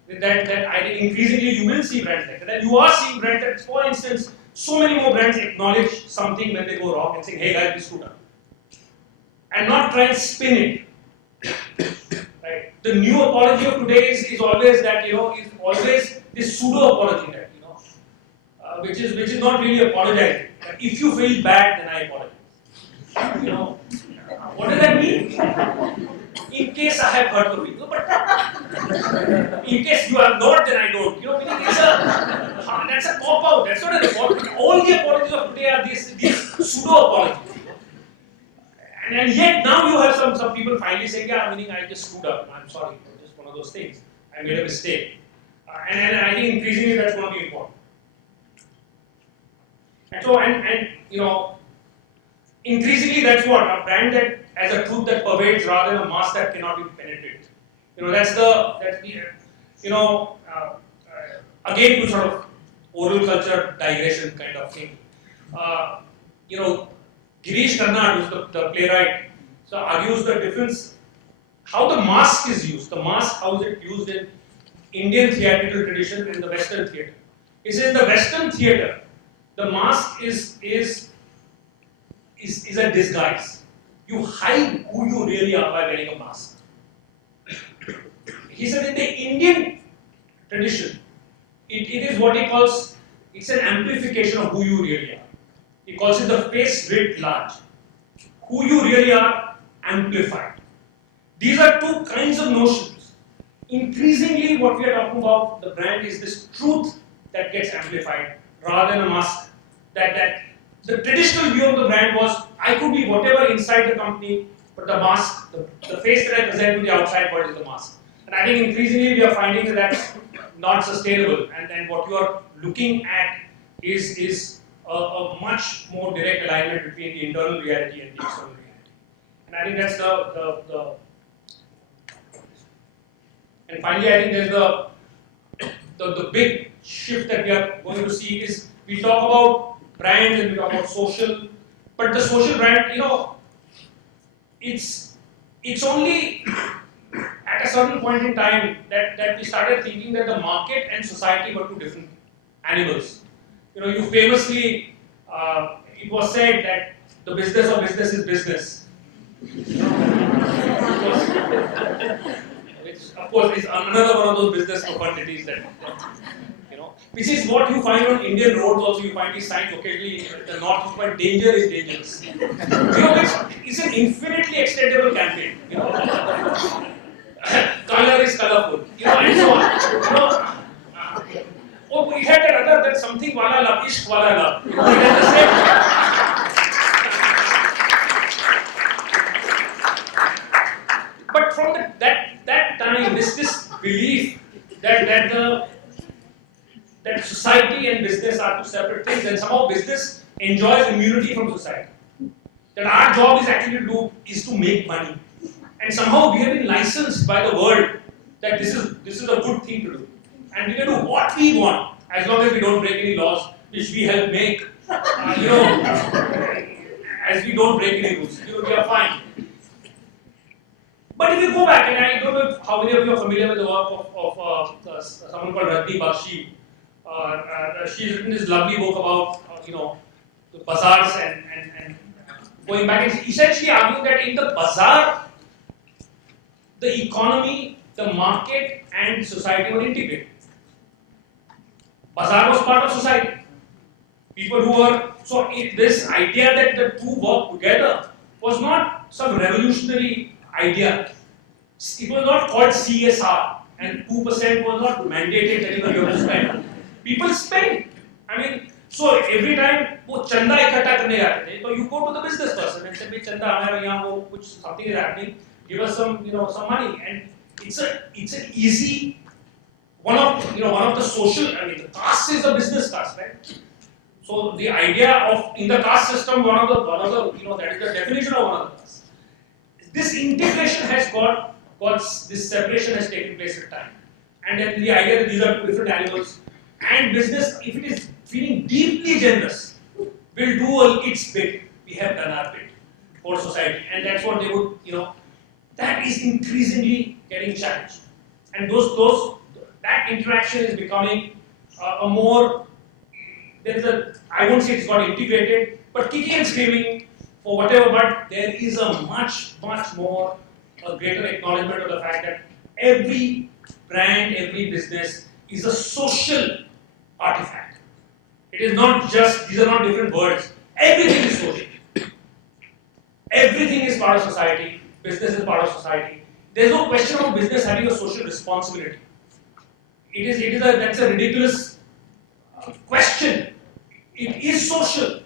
That I think increasingly you will see brands like that. And you are seeing brands that, for instance, so many more brands acknowledge something when they go wrong and saying, hey guys, we screwed up. And not try and spin it. Right? The new apology of today is always that, is always this pseudo apology that, which is not really apologizing. But if you feel bad, then I apologize. What does that mean? In case I have hurt the people, but in case you have not, then I don't. That's a cop out. That's not an apology. All the apologies of today are these pseudo apologies. And yet now you have some people finally saying, yeah, I just screwed up. I'm sorry. It's just one of those things. I made a mistake. And I think increasingly that's going to be important. And increasingly that's what a brand that as a truth that pervades rather than a mask that cannot be penetrated. That's the again to sort of oral culture digression kind of thing. Girish Karnad, who's the playwright, so argues the difference, how the mask is used. The mask, how is it used in Indian theatrical tradition and the Western theatre? He says in the Western theatre, the mask is a disguise. You hide who you really are by wearing a mask. He said in the Indian tradition, it is what he calls, it's an amplification of who you really are. He calls it the face writ large. Who you really are, amplified. These are two kinds of notions. Increasingly, what we are talking about, the brand is this truth that gets amplified rather than a mask. That the traditional view of the brand was, I could be whatever inside the company, but the mask, the face that I present to the outside world is the mask. And I think increasingly we are finding that that's not sustainable. And what you are looking at is a much more direct alignment between the internal reality and the external reality. And I think that's the and finally I think there's the big shift that we are going to see is we talk about brands and we talk about social, but the social brand, it's only at a certain point in time that we started thinking that the market and society were two different animals. You famously, it was said that the business of business is business. Which, of course, is another one of those business profundities that which is what you find on Indian roads also. You find these signs occasionally in the north, but danger is dangerous. It's an infinitely extendable campaign. Color is colorful. And so on. Oh, we had that something wala love, ishq wala love. It has the same. But from that time, this belief that society and business are two separate things, and somehow business enjoys immunity from society. That our job is actually to make money, and somehow we have been licensed by the world that this is a good thing to do. And we can do what we want as long as we don't break any laws which we help make. As we don't break any rules, we are fine. But if you go back, and I don't know how many of you are familiar with the work of someone called Radhi Bakshi. She's written this lovely book about the bazaars and going back and essentially arguing that in the bazaar, the economy, the market, and society were integrated. Bazaar was part of society. People who were this idea that the two work together was not some revolutionary idea. It was not called CSR, and 2% was not mandated that you have to spend. People spend. So every time वो चंदा इकट्ठा करने जाते थे, so you go to the business person and say, भाई चंदा हमारे यहाँ वो कुछ something is happening. give us some, some money. And it's an easy, one of the social, the caste is a business caste, right? So the idea of, in the caste system, one of the, that is the definition of one of the castes. This integration has got this separation has taken place with time. And then the idea that these are two different animals. And business, if it is feeling deeply generous, will do its bit. We have done our bit for society. And that's what they would, that is increasingly getting challenged. And that interaction is becoming a more, I won't say it's got integrated, but kicking and screaming for whatever, but there is a much more, a greater acknowledgement of the fact that every brand, every business is a social artifact. It is not just, these are not different words. Everything is social. Everything is part of society. Business is part of society. There is no question of business having a social responsibility. That's a ridiculous question. It is social.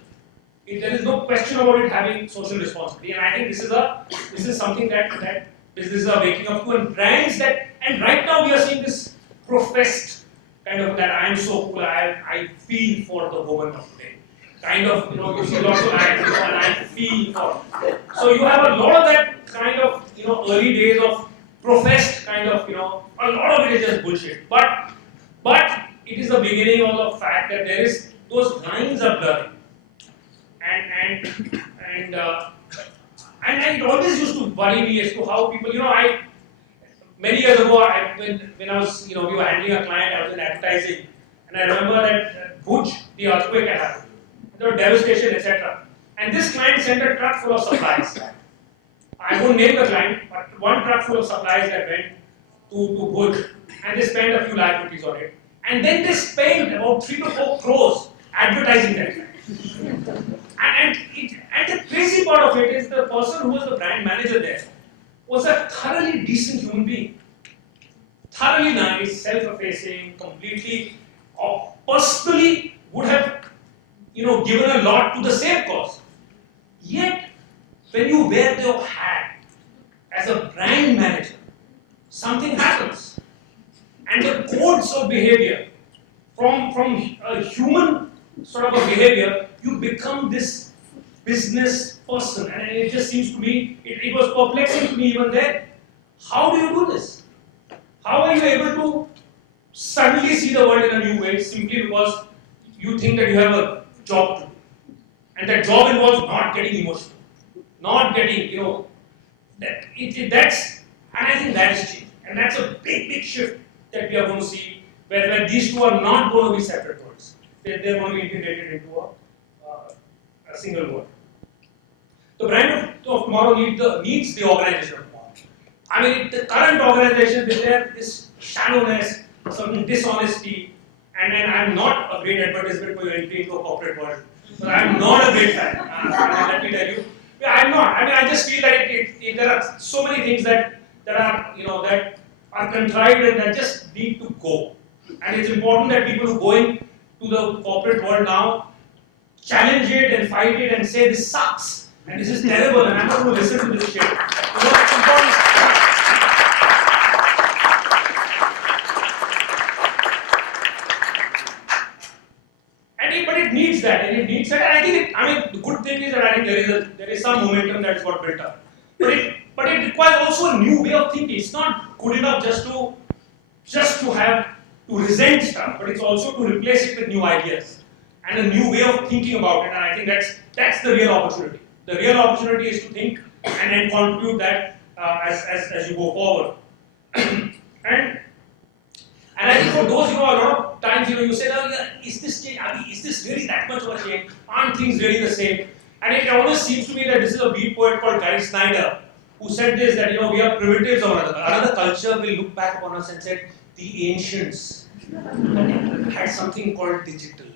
There is no question about it having social responsibility. And I think this is something that businesses are waking up to, and brands and right now we are seeing this professed kind of that I am so cool, I feel for the woman of today. Kind of, you see lots of ads, and I feel for. So you have a lot of that kind of, early days of professed kind of, a lot of it is just bullshit. But it is the beginning of the fact that those lines are blurring. And it always used to worry me as to how people, many years ago, when I was, we were handling a client, I was in advertising, and I remember that Bhuj, the earthquake had happened. There was devastation, etc. And this client sent a truck full of supplies. I won't name the client, but one truck full of supplies that went to Bhuj, and they spent a few lakh rupees on it. And then they spent about 3 to 4 crores advertising that client. And the crazy part of it is the person who was the brand manager there was a thoroughly decent human being. Thoroughly nice, self-effacing, completely, personally would have, given a lot to the same cause. Yet, when you wear your hat as a brand manager, something happens. And the codes of behavior, from a human sort of a behavior, you become this business person. And it just seems to me, it was perplexing to me even then. How do you do this? How are you able to suddenly see the world in a new way simply because you think that you have a job to do? And that job involves not getting emotional, not getting, that's, and I think that is changing. And that's a big shift that we are going to see, where these two are not going to be separate words. They're going to be integrated into a single word. The brand of tomorrow needs the organization of tomorrow. The current organization with this shallowness, certain dishonesty, and I'm not a great advertisement for your entry into a corporate world. But I'm not a great fan. Let me tell you. I'm not. I just feel that there are so many things that are contrived and that just need to go. And it's important that people who go into the corporate world now challenge it and fight it and say this sucks and this is terrible and I'm not going to listen to this shit. It's important. But it needs that, and it needs that. And I think the good thing is that I think there is some momentum that has got built up. But it requires also a new way of thinking. It's not good enough just to resent stuff, but it's also to replace it with new ideas and a new way of thinking about it. And I think that's the real opportunity. The real opportunity is to think and then contribute that as you go forward. And I think for those, a lot of times, you say, is this really that much of a change? Aren't things really the same? And it always seems to me that this is a beat poet called Gary Snyder, who said this, that, we are primitives of another culture will look back upon us and said, the ancients had something called digital.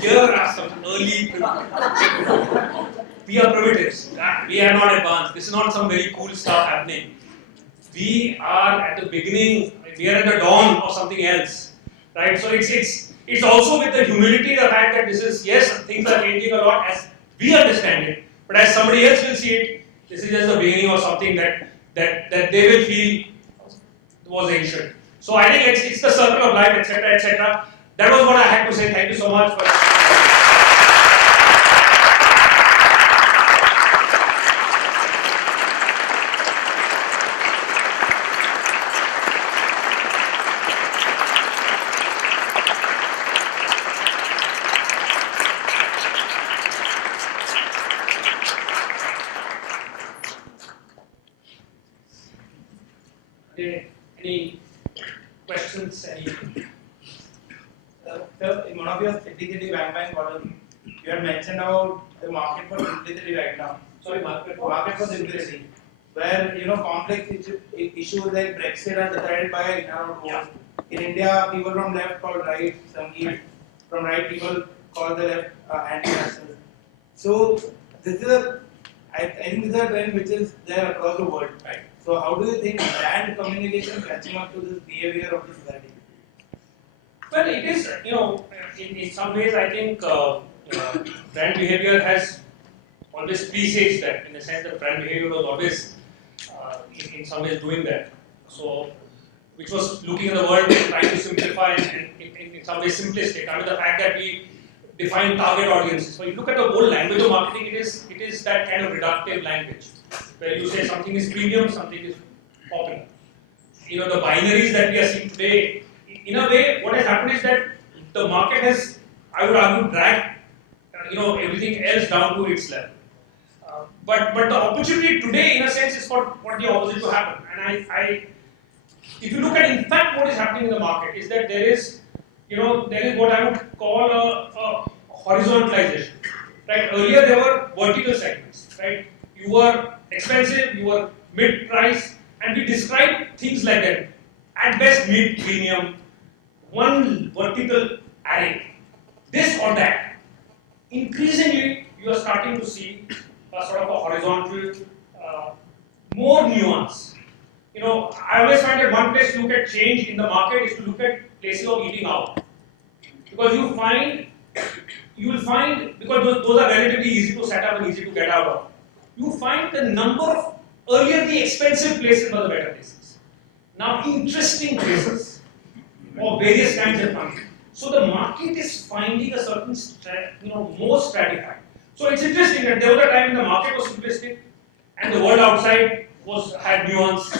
Here are some early primitives. We are primitives. We are not advanced. This is not some very cool stuff happening. We are at the beginning, we are at the dawn of something else, right? So it's also with the humility, the fact that this is, yes, things are changing a lot as we understand it, But as somebody else will see it, this is just the beginning of something that they will feel was ancient. So I think it's the circle of life, etc., etc. That was what I had to say. Thank you so much for. Any questions? Sir, in one of your simplicity bang column, you had mentioned about the market for simplicity right now. Sorry, market for simplicity, where complex issues like Brexit are decided by a narrow vote. Yeah. In India, people from left call right, from right people call the left anti-national. So this is I think this is a trend which is there across the world. Right. So how do you think brand communication catching up to this behavior of the society? Well, it is, in some ways, I think brand behavior has always presaged that, in the sense that brand behavior was always, in some ways, doing that. So, which was looking at the world and trying to simplify and in some ways simplistic. I mean, the fact that we define target audiences. So, you look at the whole language of marketing, it is that kind of reductive language, where you say something is premium, something is popular. The binaries that we are seeing today, in a way, what has happened is that the market has, I would argue, dragged everything else down to its level. But the opportunity today, in a sense, is for the opposite to happen. And if you look at, in fact, what is happening in the market is that there is what I would call a horizontalization. Right? Earlier there were vertical segments. Right? You were expensive, you were mid-price, and we described things like that. At best, mid-premium. One vertical array, this or that. Increasingly, you are starting to see a sort of a horizontal, more nuance. I always find that one place to look at change in the market is to look at places of eating out, because you will find because those are relatively easy to set up and easy to get out of. You find the number of earlier the expensive places were the better places. Now interesting places of various kinds of money. So the market is finding a certain, more stratified. So it's interesting that there was a time when the market was simplistic and the world outside had nuance.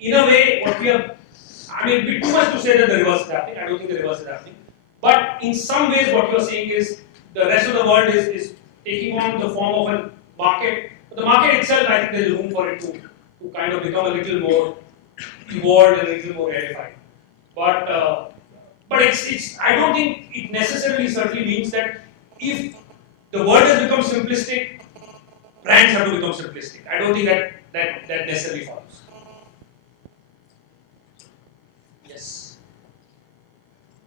In a way, it'd be too much to say that the reverse is happening. I don't think the reverse is happening. But in some ways, what you are saying is the rest of the world is taking on the form of a market. But the market itself, I think there is room for it to kind of become a little more evolved and a little more edified. But it's I don't think it necessarily certainly means that if the world has become simplistic, brands have to become simplistic. I don't think that necessarily follows. Yes.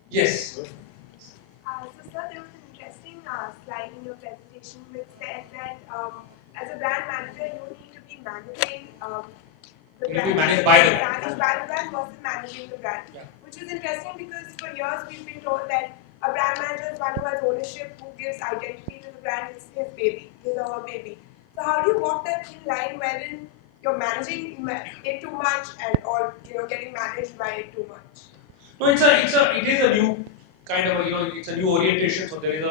Yes. So, sir, there was an interesting slide in your presentation which said that as a brand manager, you need to be managing the You need to be brand. managed by the brand. Managed by the brand versus managing the brand. Yeah. Which is interesting because for years we've been told that a brand manager is one who has ownership, who gives identity to the brand, it's his baby, his or her baby. So how do you walk that thin line wherein you're managing it too much and or getting managed by it too much? No, it is a new kind of it's a new orientation. So there is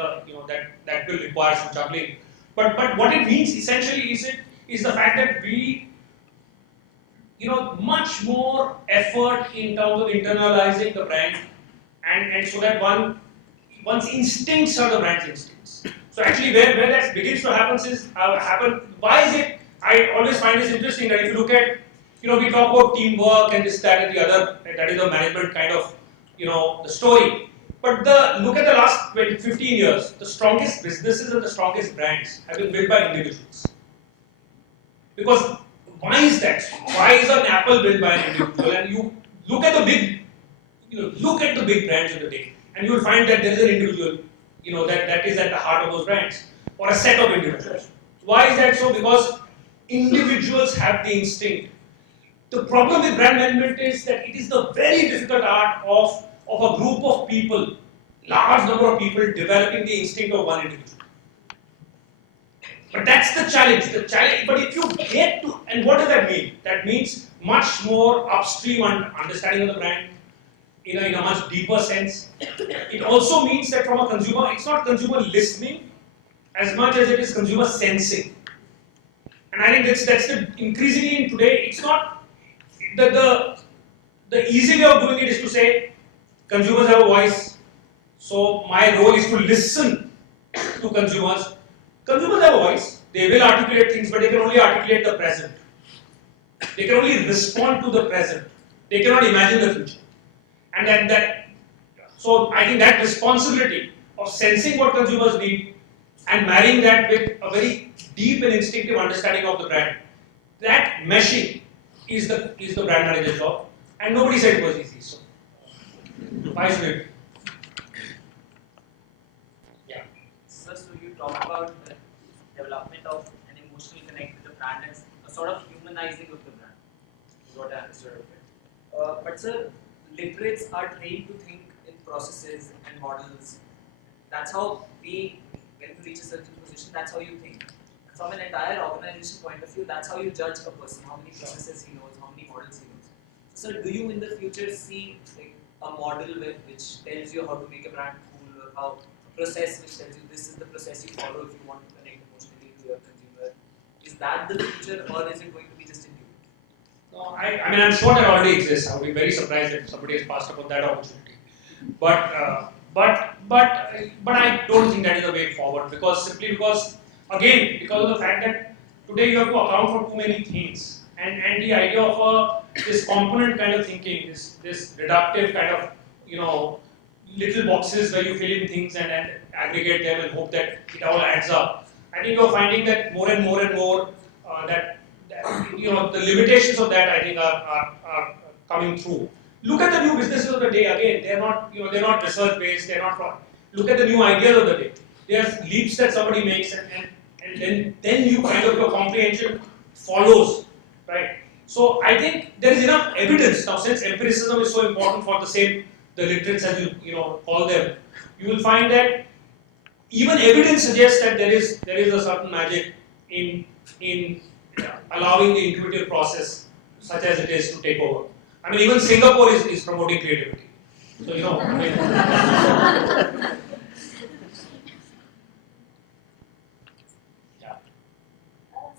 that will require some juggling. But what it means essentially is the fact that we much more effort in terms of internalizing the brand, and so that one's instincts are the brand's instincts. So actually, where that begins to happen is why is it? I always find this interesting that if you look at we talk about teamwork and this, that, and the other, that is a management kind of the story. But look at the last 15 years, the strongest businesses and the strongest brands have been built by individuals. Because why is that? Why is an Apple built by an individual? And you look at the big brands of the day, and you will find that there is an individual, that is at the heart of those brands, or a set of individuals. Why is that so? Because individuals have the instinct. The problem with brand management is that it is the very difficult art of a group of people, large number of people developing the instinct of one individual. But that's the challenge. The challenge. But if you get to, and what does that mean? That means much more upstream understanding of the brand in a much deeper sense. It also means that from a consumer, it's not consumer listening as much as it is consumer sensing. And I think that's the increasingly in today. It's not the easy way of doing it is to say consumers have a voice. So my role is to listen to consumers. Consumers have a voice. They will articulate things, but they can only articulate the present. They can only respond to the present. They cannot imagine the future. And so I think that responsibility of sensing what consumers need and marrying that with a very deep and instinctive understanding of the brand, that meshing is the brand manager's job. And nobody said it was easy. So why should it? Yeah. Sir, so you talk about the development of an emotional connect with the brand and a sort of humanizing of the brand, is what I understood of it. But sir, literates are trained to think in processes and models. That's how we, when you reach a certain position, that's how you think. From an entire organization point of view, that's how you judge a person, how many processes he knows, how many models he knows. So sir, do you in the future see like a model which tells you how to make a brand cool, or how a process which tells you this is the process you follow if you want to connect emotionally to your consumer? Is that the future, or is it going to be just in you? No, I mean, I'm sure that already exists. I would be very surprised if somebody has passed upon that opportunity. But I don't think that is the way forward, because because of the fact that today you have to account for too many things, and the idea of this component kind of thinking, this reductive kind of little boxes where you fill in things and aggregate them and hope that it all adds up. I think you're finding that more and more that the limitations of that I think are coming through. Look at the new businesses of the day. Again, they're not research based. They're not. Look at the new ideas of the day. There's leaps that somebody makes, and then you kind of your comprehension follows, right? So I think there is enough evidence now. Since empiricism is so important for the literates as you call them, you will find that even evidence suggests that there is a certain magic in allowing the intuitive process, such as it is, to take over. I mean, even Singapore is promoting creativity. So I mean.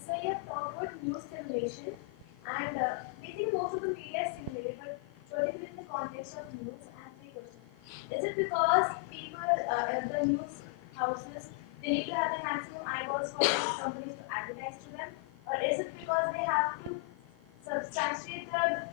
So you have talked about news stimulation, and we think most of the media is stimulated, but particularly in the context of news, I have three questions. Is it because people, the news houses, they need to have the maximum eyeballs for these companies to advertise to them, or is it because they have to substantiate the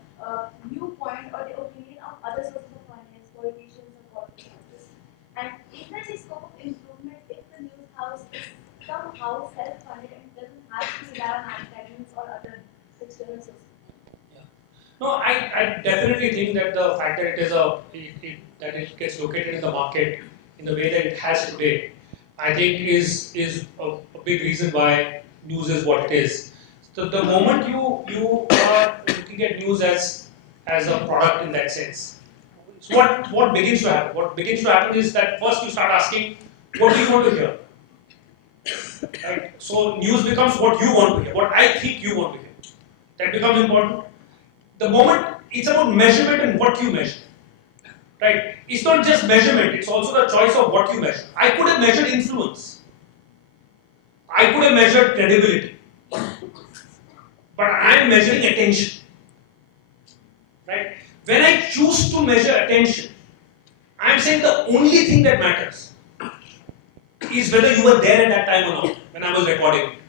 viewpoint or the opinion of other sources of finance, politicians, or corporate houses? And is there a scope of improvement if the news house is somehow self-funded and doesn't have to rely on advertisements or other external sources? No, I definitely think that the fact that that it gets located in the market in the way that it has today, I think is a big reason why news is what it is. So the moment you are looking at news as a product in that sense, so what begins to happen? What begins to happen is that first you start asking, what do you want to hear? Right? So news becomes what you want to hear, what I think you want to hear. That becomes important. The moment it's about measurement and what you measure. Right? It's not just measurement, it's also the choice of what you measure. I could have measured influence. I could have measured credibility. But I am measuring attention. Right? When I choose to measure attention, I am saying the only thing that matters is whether you were there at that time or not when I was recording it.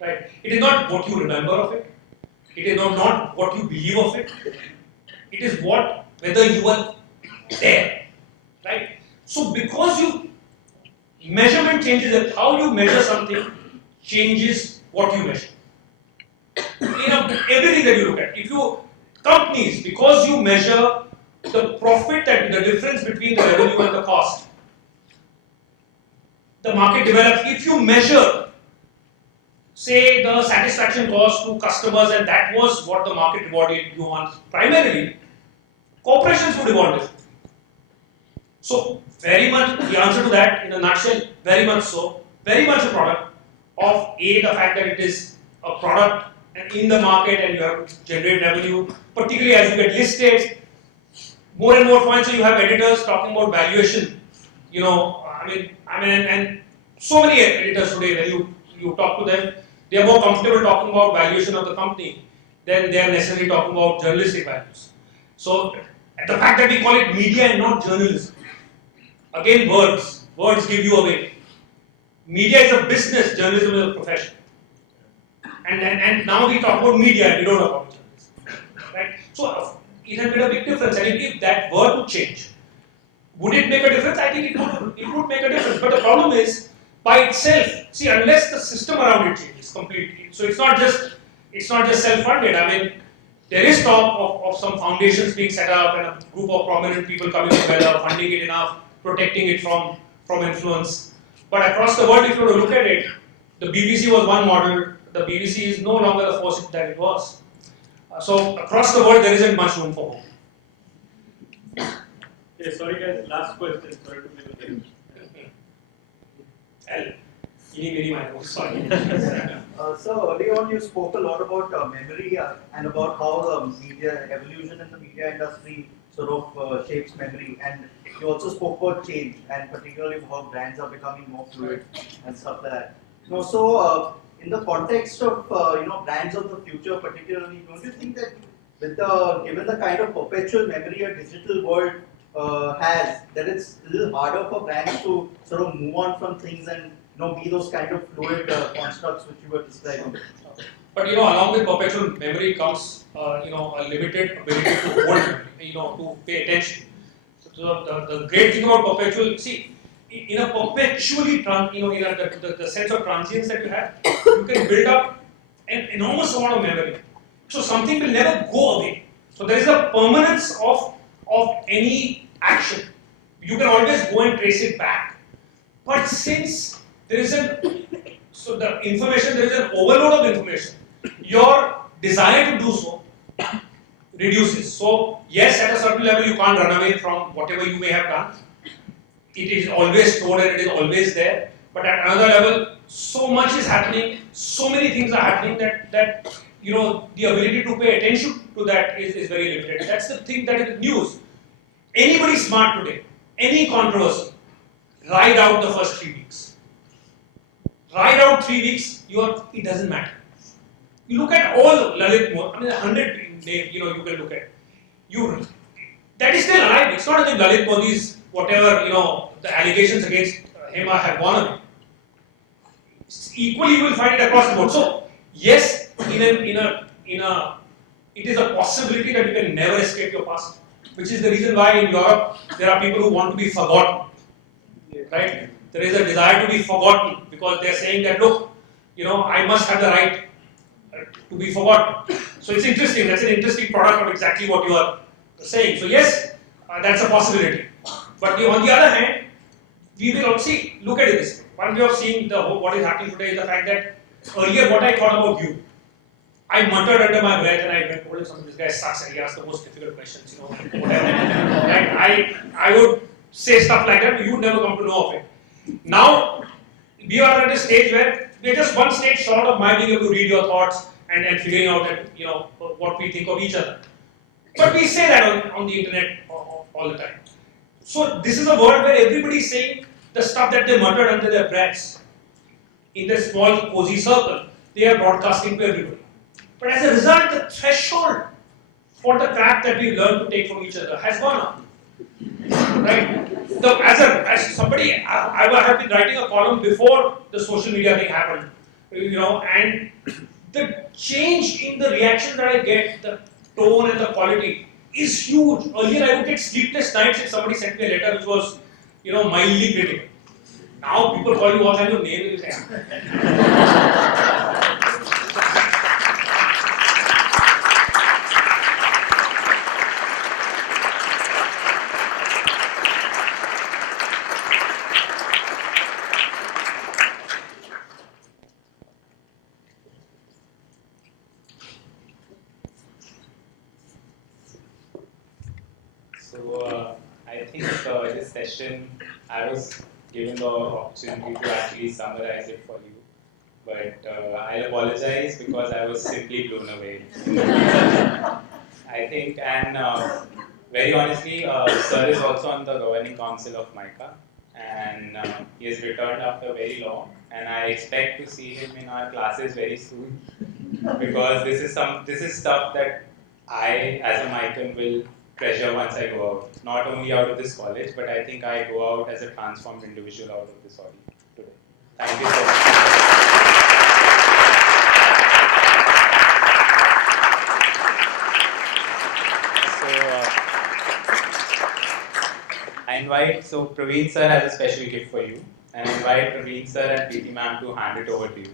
Right? It is not what you remember of it. It is not what you believe of it. It is whether you were there. Right? So because measurement changes it, how you measure something changes what you measure. Everything that you look at. If you companies, because you measure the profit, the difference between the revenue and the cost, the market develops. If you measure, say, the satisfaction cost to customers, and that was what the market rewarded you on, primarily, corporations would reward it. So, very much, the answer to that, in a nutshell, very much so, very much a product of A, the fact that it is a product and in the market and you have to generate revenue, particularly as you get listed. More and more points, so you have editors talking about valuation. And so many editors today, when you talk to them, they are more comfortable talking about valuation of the company than they are necessarily talking about journalistic values. So, the fact that we call it media and not journalism, again, words give you away. Media is a business, journalism is a profession. And now we talk about media and we don't know about journalism. Right? So, it has made a big difference. And if that were to change, would it make a difference? I think it would make a difference. But the problem is, by itself, see, unless the system around it changes completely, so it's not just self-funded. I mean, there is talk of some foundations being set up and a group of prominent people coming together, funding it enough, protecting it from influence. But across the world, if you were to look at it, the BBC was one model. The BBC is no longer the force that it was. So across the world, there isn't much room for hope. Okay, sorry guys, last question. Sorry to be with you. Sorry. So early on you spoke a lot about memory and about how media evolution in the media industry sort of shapes memory, and you also spoke about change and particularly how brands are becoming more fluid and stuff like that. So in the context of brands of the future, particularly, don't you think that with given the kind of perpetual memory a digital world has, that it's a little harder for brands to sort of move on from things and be those kind of fluid constructs which you were describing? But along with perpetual memory comes a limited ability to hold memory, to pay attention. So the great thing about perpetual, see, in a perpetually the sense of transience that you have, you can build up an enormous amount of memory. So something will never go away. So there is a permanence of any action. You can always go and trace it back. But since there is there is an overload of information, your desire to do so reduces. So yes, at a certain level you can't run away from whatever you may have done. It is always stored and it is always there. But at another level, so much is happening, so many things are happening that the ability to pay attention to that is very limited. That's the thing that is news. Anybody smart today, any controversy, ride out the first 3 weeks. Ride out 3 weeks, it doesn't matter. You look at all Lalit Modi, 100 names, you can look at. That is still alive. It's not as if Lalit Modi's whatever, the allegations against him have gone away. Equally, you will find it across the board. So, yes, it is a possibility that you can never escape your past, which is the reason why in Europe there are people who want to be forgotten. Right? There is a desire to be forgotten because they are saying that, look, I must have the right to be forgotten. So it's interesting. That's an interesting product of exactly what you are saying. So yes, that's a possibility. But on the other hand, we will see. Look at it this way. One way of seeing what is happening today is the fact that earlier what I thought about you, I muttered under my breath and I went, oh, this guy sucks and he asks the most difficult questions, whatever. Right? I would say stuff like that, but you would never come to know of it. Now, we are at a stage where we are just one stage short of my being able to read your thoughts and figuring out that, what we think of each other. But we say that on the internet all the time. So this is a world where everybody is saying the stuff that they muttered under their breaths in their small cozy circle, they are broadcasting to everybody. But as a result, the threshold for the crap that we learn to take from each other has gone up. Right? As somebody, I have been writing a column before the social media thing happened, and the change in the reaction that I get, the tone and the quality is huge. Earlier I would get sleepless nights if somebody sent me a letter which was, mildly critical. Now people call you all kinds of names. So I think this session I was given the opportunity to actually summarize it for you. but I'll apologize because I was simply blown away. I think, and very honestly, Sir is also on the governing council of MICA, and he has returned after very long, and I expect to see him in our classes very soon, because this is stuff that I, as a MICAN, will treasure once I go out. Not only out of this college, but I think I go out as a transformed individual out of this audience today. Thank you so much. So Praveen sir has a special gift for you, and I invite Praveen sir and Preeti ma'am to hand it over to you.